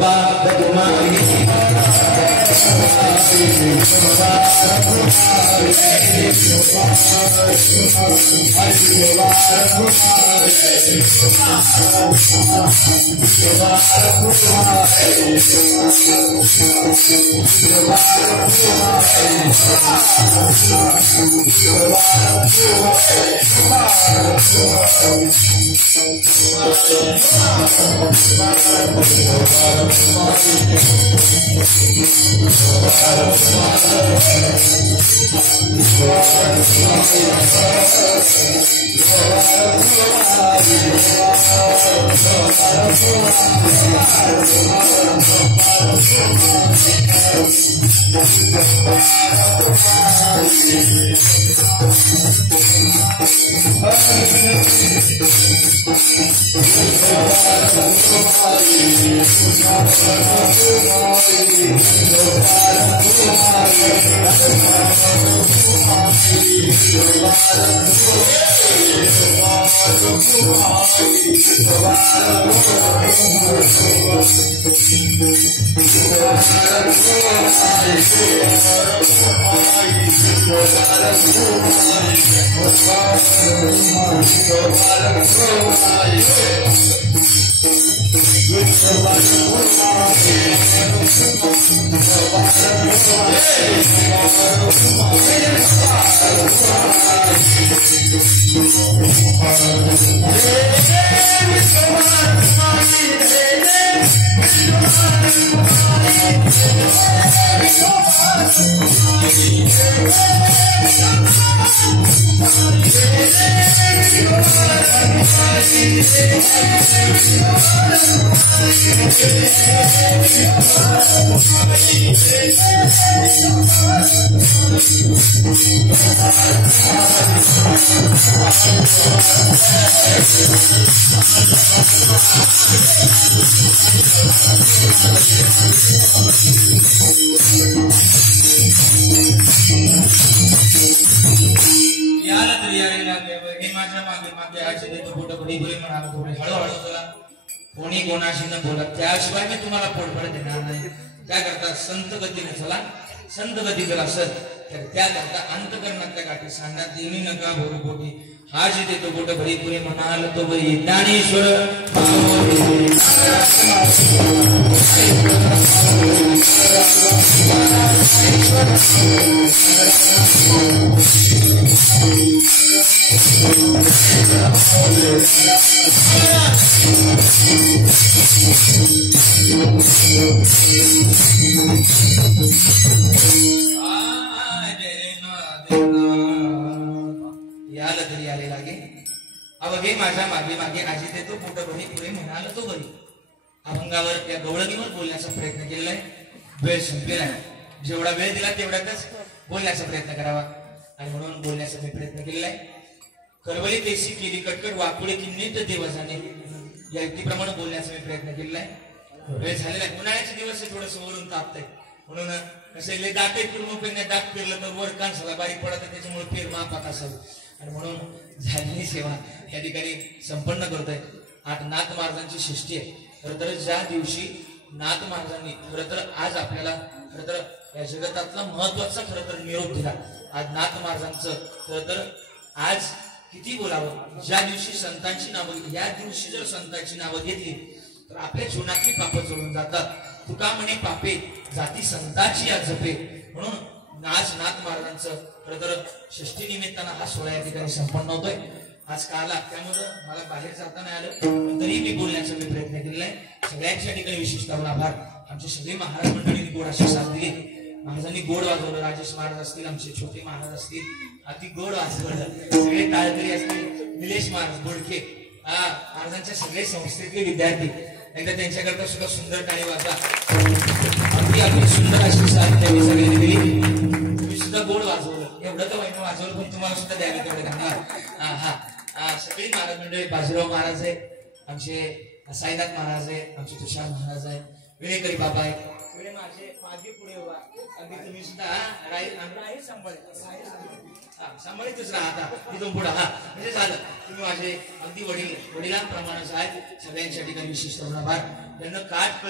कोणी कोणाशी न बोलत त्याशिवाय मी तुम्हाला पोटभर देणार नाही. त्याकरता संत गतीने चला. संत गती जर असत तर त्याकरता अंतकरणातल्या गाठी सांगण्यात देणी नका भरू पोटी. हा जे देतो बोट भरी पुरे म्हणाल तो बरी ज्ञानेश्वर याला तरी याले लागे. अवघे माझ्या मागे मागे आजी देतो पोट भरी पुरे म्हणाल तो बरी. अभंगावर त्या गवळणीवर बोलण्याचा प्रयत्न केलेला आहे. वेळ संपलेला आहे. जेवढा वेळ दिला तेवढ्यातच बोलण्याचा प्रयत्न करावा आणि म्हणून बोलण्याचा मी प्रयत्न केलेला आहे. करवली देशी केली कटकट वाकुळे किन्नीत देवजाने या युक्तीप्रमाणे बोलण्याचा मी प्रयत्न केलेला आहे. वेळ झालेला आहे. उन्हाळ्याचे दिवस थोडस वरून तापतंय म्हणून कसं दाटे पूर्ण दाट फिरलं तर वर कांसाला बारीक पडत त्याच्यामुळे फेर मापात असावी आणि म्हणून झालेली सेवा या ठिकाणी संपन्न करतोय. आज नाथ महाराजांची सृष्टी आहे. खरं तर ज्या दिवशी नाथ महाराजांनी खरं तर आज आपल्याला खरं तर या जगतातला महत्वाचा खरं तर निरोप दिला. आज नाथ महाराजांचं खरं तर आज किती बोलावं. ज्या दिवशी संतांची नावं या दिवशी जर संतांची नावं घेतली तर आपल्या जीवनातली पापं जोडून जातात. तुका म्हणे पापे जाती संतांची या जपे. म्हणून आज नाथ महाराजांचं खरं तर षष्टी निमित्तानं हा सोहळा या ठिकाणी संपन्न होतोय. आज काला त्यामुळं मला बाहेर जाता नाही आलं पण तरी मी बोलण्याचा मी प्रयत्न केलेला आहे. सगळ्यांच्या ठिकाणी विशिष्ट आभार. आमचे सगळे महाराज मंडळींनी गोड अशी साथ दिली. महाराजांनी गोड वाजवलं. राजेश महाराज असतील आमचे छोटे महाराज असतील अति गोड वाजवलं. सगळे टाळकरी असतील निलेश महाराज बोडके महाराजांच्या सगळे संस्थेतले विद्यार्थी एकदा त्यांच्याकरता सुद्धा सुंदर टाळी वाजवा. अगदी अगदी सुंदर अशी साथ त्यांनी सगळ्यांनी दिली. तुम्ही सुद्धा गोड वाजवलं. एवढं तर वाईट वाजवलं पण तुम्हाला सुद्धा द्यावे तेवढे धन्यवाद. सगळी महाराज मंडळी बाजीराव महाराज आहे आमचे साईनाथ महाराज आहे आमचे तुषार महाराज आहे विवेकरी बाबा आहे सगळे माझे मागे पुढे उभा. अगदी तुम्ही सुद्धा सांभाळीतच राहता तिथून पुढे म्हणजे झालं. तुम्ही माझे अगदी वडिलांप्रमाणेच आहेत. सगळ्यांच्या ठिकाणी विशिष्ट आभार. त्यांना काट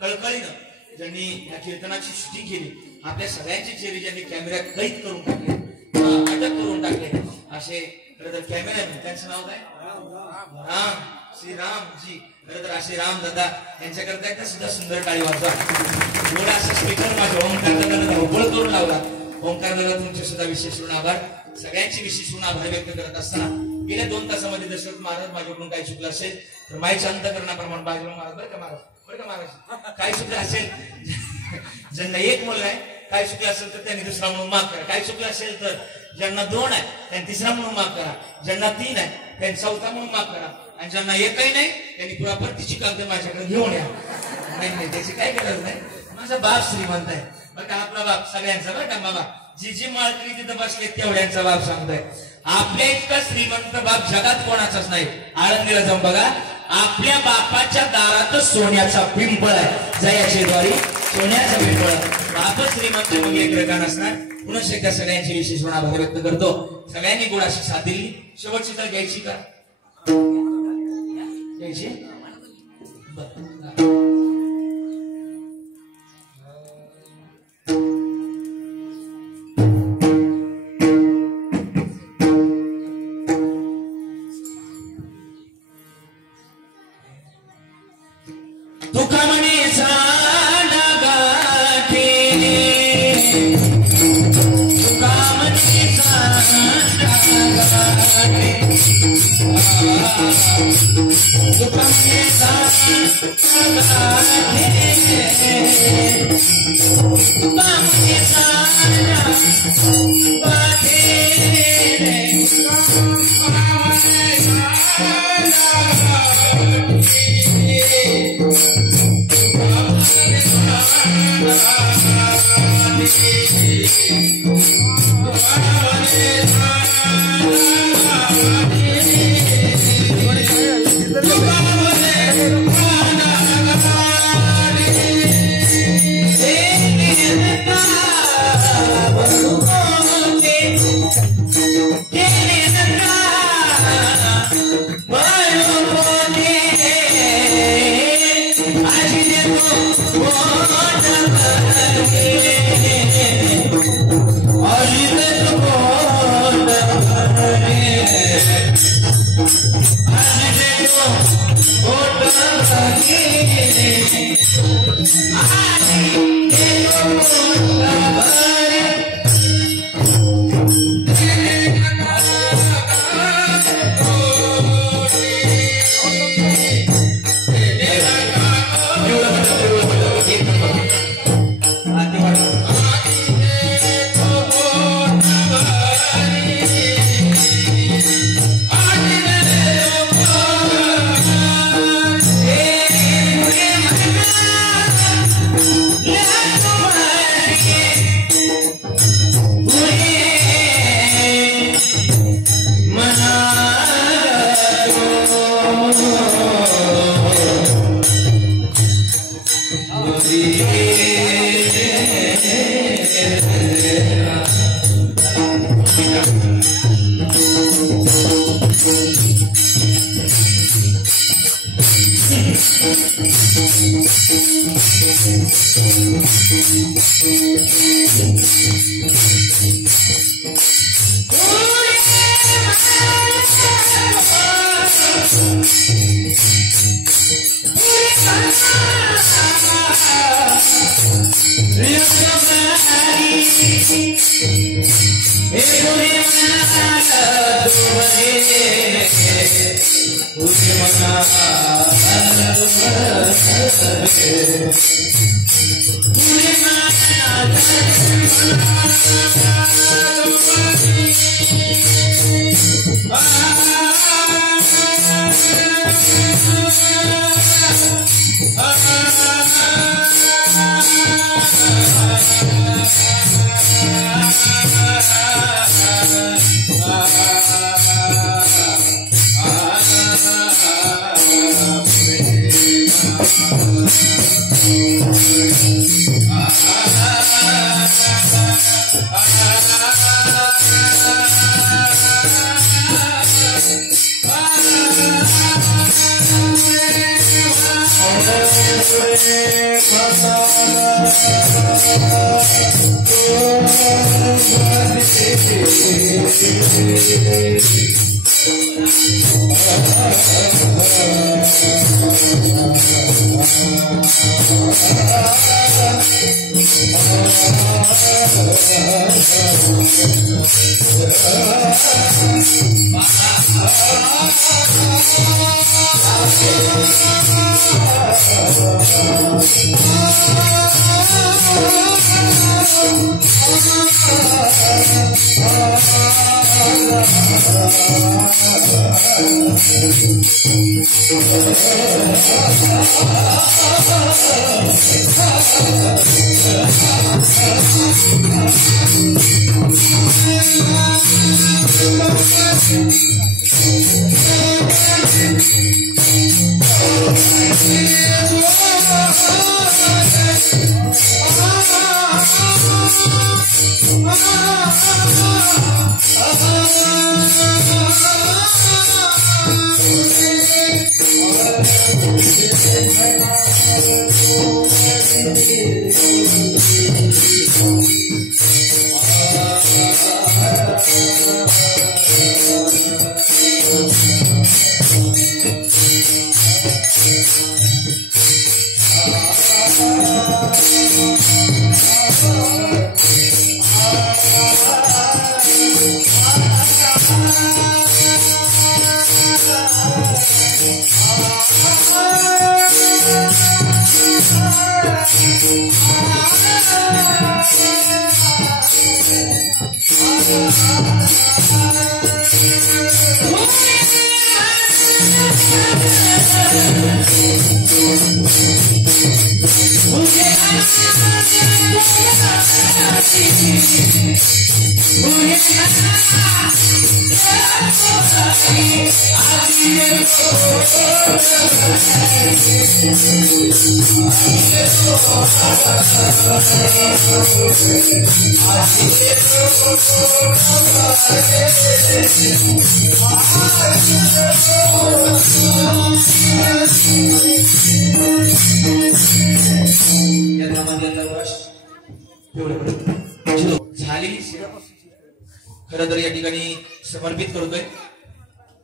कळकळीनं ज्यांनी या कीर्तनाची शूटिंग केली. आपल्या सगळ्यांचे चेहरे ज्यांनी कॅमेऱ्यात कैद करून टाकले अटक करून टाकले असे खरं तर कॅमेरामॅन त्यांचं नाव काय राम श्रीरामजी. खरं तर असे राम दादा यांच्याकरता एकदा सुद्धा सुंदर टाळी वाजवा. थोडा असा स्पीकर माझ्या ओंकार दादाला धावपळ करून लावला. ओंकार दादा तुमचे सुद्धा विशेष आभार. सगळ्यांचे विशेष आभार व्यक्त करत असताना गेल्या 2 तासामध्ये दशरथ महाराज माझ्याकडून काही चुकलं असेल तर माईच्या अंतकरणाप्रमाणे बाजीराव महाराज बरं का महाराज काय चुकलं असेल ज्यांना 1 मुलगा आहे काय चुकलं असेल तर त्यांनी दुसरा म्हणून माफ करा. काय चुकलं असेल तर ज्यांना 2 आहे त्यांनी तिसरा म्हणून माफ करा. ज्यांना 3 आहे त्यांनी चौथा म्हणून माफ करा आणि ज्यांना 1ही नाही त्यांनी पुरा परतीची कागद माझ्याकडे घेऊन या. नाही त्याची काय गरज नाही. माझा बाप श्रीमंत आहे बरं का. आपला बाप सगळ्यांचा बरं का बाबा. जी माळकरी तिथं बसले तेवढ्यांचा बाप सांगतोय. आपल्या इतका श्रीमंत बाप जगात कोणाचाच नाही. आळंदीला जाऊन बघा आपल्या बापाच्या दारातच सोन्याचा पिंपळ आहे. जयाचे द्वारी सोन्याचा पिंपळ. बापच श्रीमंत मग एक रकान असणार. पुन्हा एकदा सगळ्यांची विशेष आभार व्यक्त करतो. सगळ्यांनी गोडाशी साथ दिली. शेवटची तर घ्यायची का घ्यायची खरं तर या ठिकाणी समर्पित करतोय.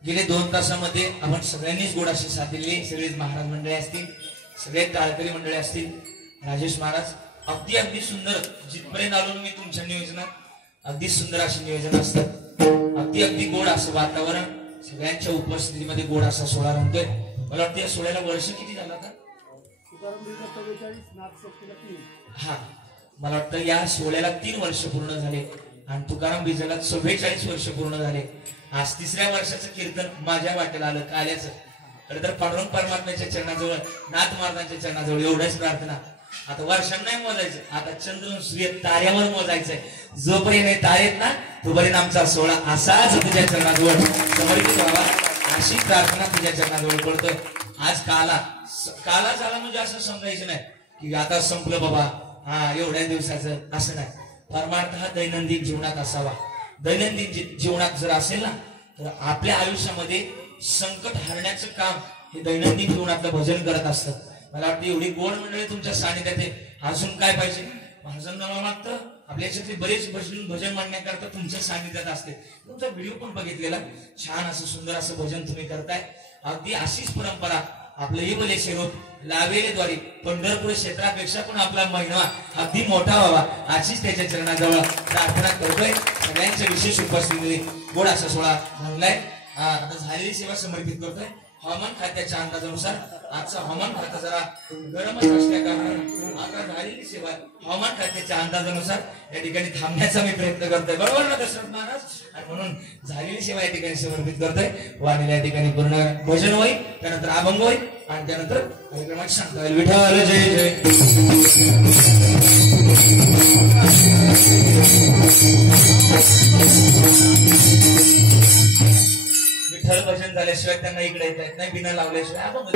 गेले 2 तासामध्ये आपण सगळ्यांनीच गोड अशी साथ दिली. सगळेच महाराज मंडळी असतील, सगळे टाळकरी मंडळी असतील, राजेश महाराज अगदी अगदी सुंदर. जिथपर्यंत आलो मी तुमच्या नियोजनात अगदी सुंदर अशी नियोजन असतात. अगदी अगदी गोड असं वातावरण, सगळ्यांच्या उपस्थितीमध्ये गोड असा सोहळा रंगतोय. मला वाटतं या सोहळ्याला वर्ष किती झाला आता? हा, मला वाटतं या सोहळ्याला 3 वर्ष पूर्ण झाले आणि तुकाराम बीजाला 44 वर्ष पूर्ण झाले. आज 3ऱ्या वर्षाचं कीर्तन माझ्या वाटेला आलं काल्याचं. खरं तर पांडुरंग परमात्म्याच्या चरणाजवळ, नाथ महाराजांच्या चरणाजवळ एवढंच प्रार्थना. आता वर्षांना नाही मोजायचं, आता चंद्र सूर्य ताऱ्यावर मोजायचंय. जोपर्यंत तारेत ना तोपर्यंत आमचा सोहळा असाच तुझ्या चरणाजवळ समर्पित व्हावा अशी प्रार्थना तुझ्या चरणाजवळ करतोय. आज काला झाला म्हणजे असं समजायचं नाही की आता संपलं बाबा, हा एवढ्या दिवसाचं, असं नाही. परमार्थ हा दैनंदिन जीवनात असावा. दैनंदिन जीवनात जर असेल ना तर आपल्या आयुष्यामध्ये संकट हरण्याचं काम हे दैनंदिन जीवनातलं भजन करत असतं. मला वाटतं एवढी गोड मंडळी तुमच्या सानिध्यात आहे, अजून काय पाहिजे? भजन नावा मागतं. आपल्या याच्यातले बरेच भजन म्हणण्याकरता तुमच्या सानिध्यात असते. तुमचा व्हिडिओ पण बघितलेला, छान असं सुंदर असं भजन तुम्ही करताय. अगदी अशीच परंपरा आपलं ही बले शेरोप लावेलेद्वारे पंढरपूर क्षेत्रापेक्षा पण आपला महिमा अगदी मोठा व्हावा अशीच त्याच्या चरणाजवळ प्रार्थना करतोय. सगळ्यांच्या विशेष उपस्थिती गोड असा सोहळा म्हणलाय. आता झालेली सेवा समर्पित करतोय. हवामान खात्याच्या अंदाजानुसार आजचा हवामान खातं जरा गरमच असल्या कारणानं आता झालेली सेवा हवामान खात्याच्या अंदाजानुसार या ठिकाणी थांबण्याचा मी प्रयत्न करतोय. बरोबर ना दशरथ महाराज? आणि म्हणून झालेली सेवा या ठिकाणी समर्पित करतोय. वाणीला या ठिकाणी पूर्ण भजन होईल, त्यानंतर अभंग होईल आणि त्यानंतर कार्यक्रमात सांगता येईल विठ्ठल जय जय. विठ्ठल भजन झाल्याशिवाय त्यांना इकडे येता येत नाही, बिना लावल्याशिवाय अभंग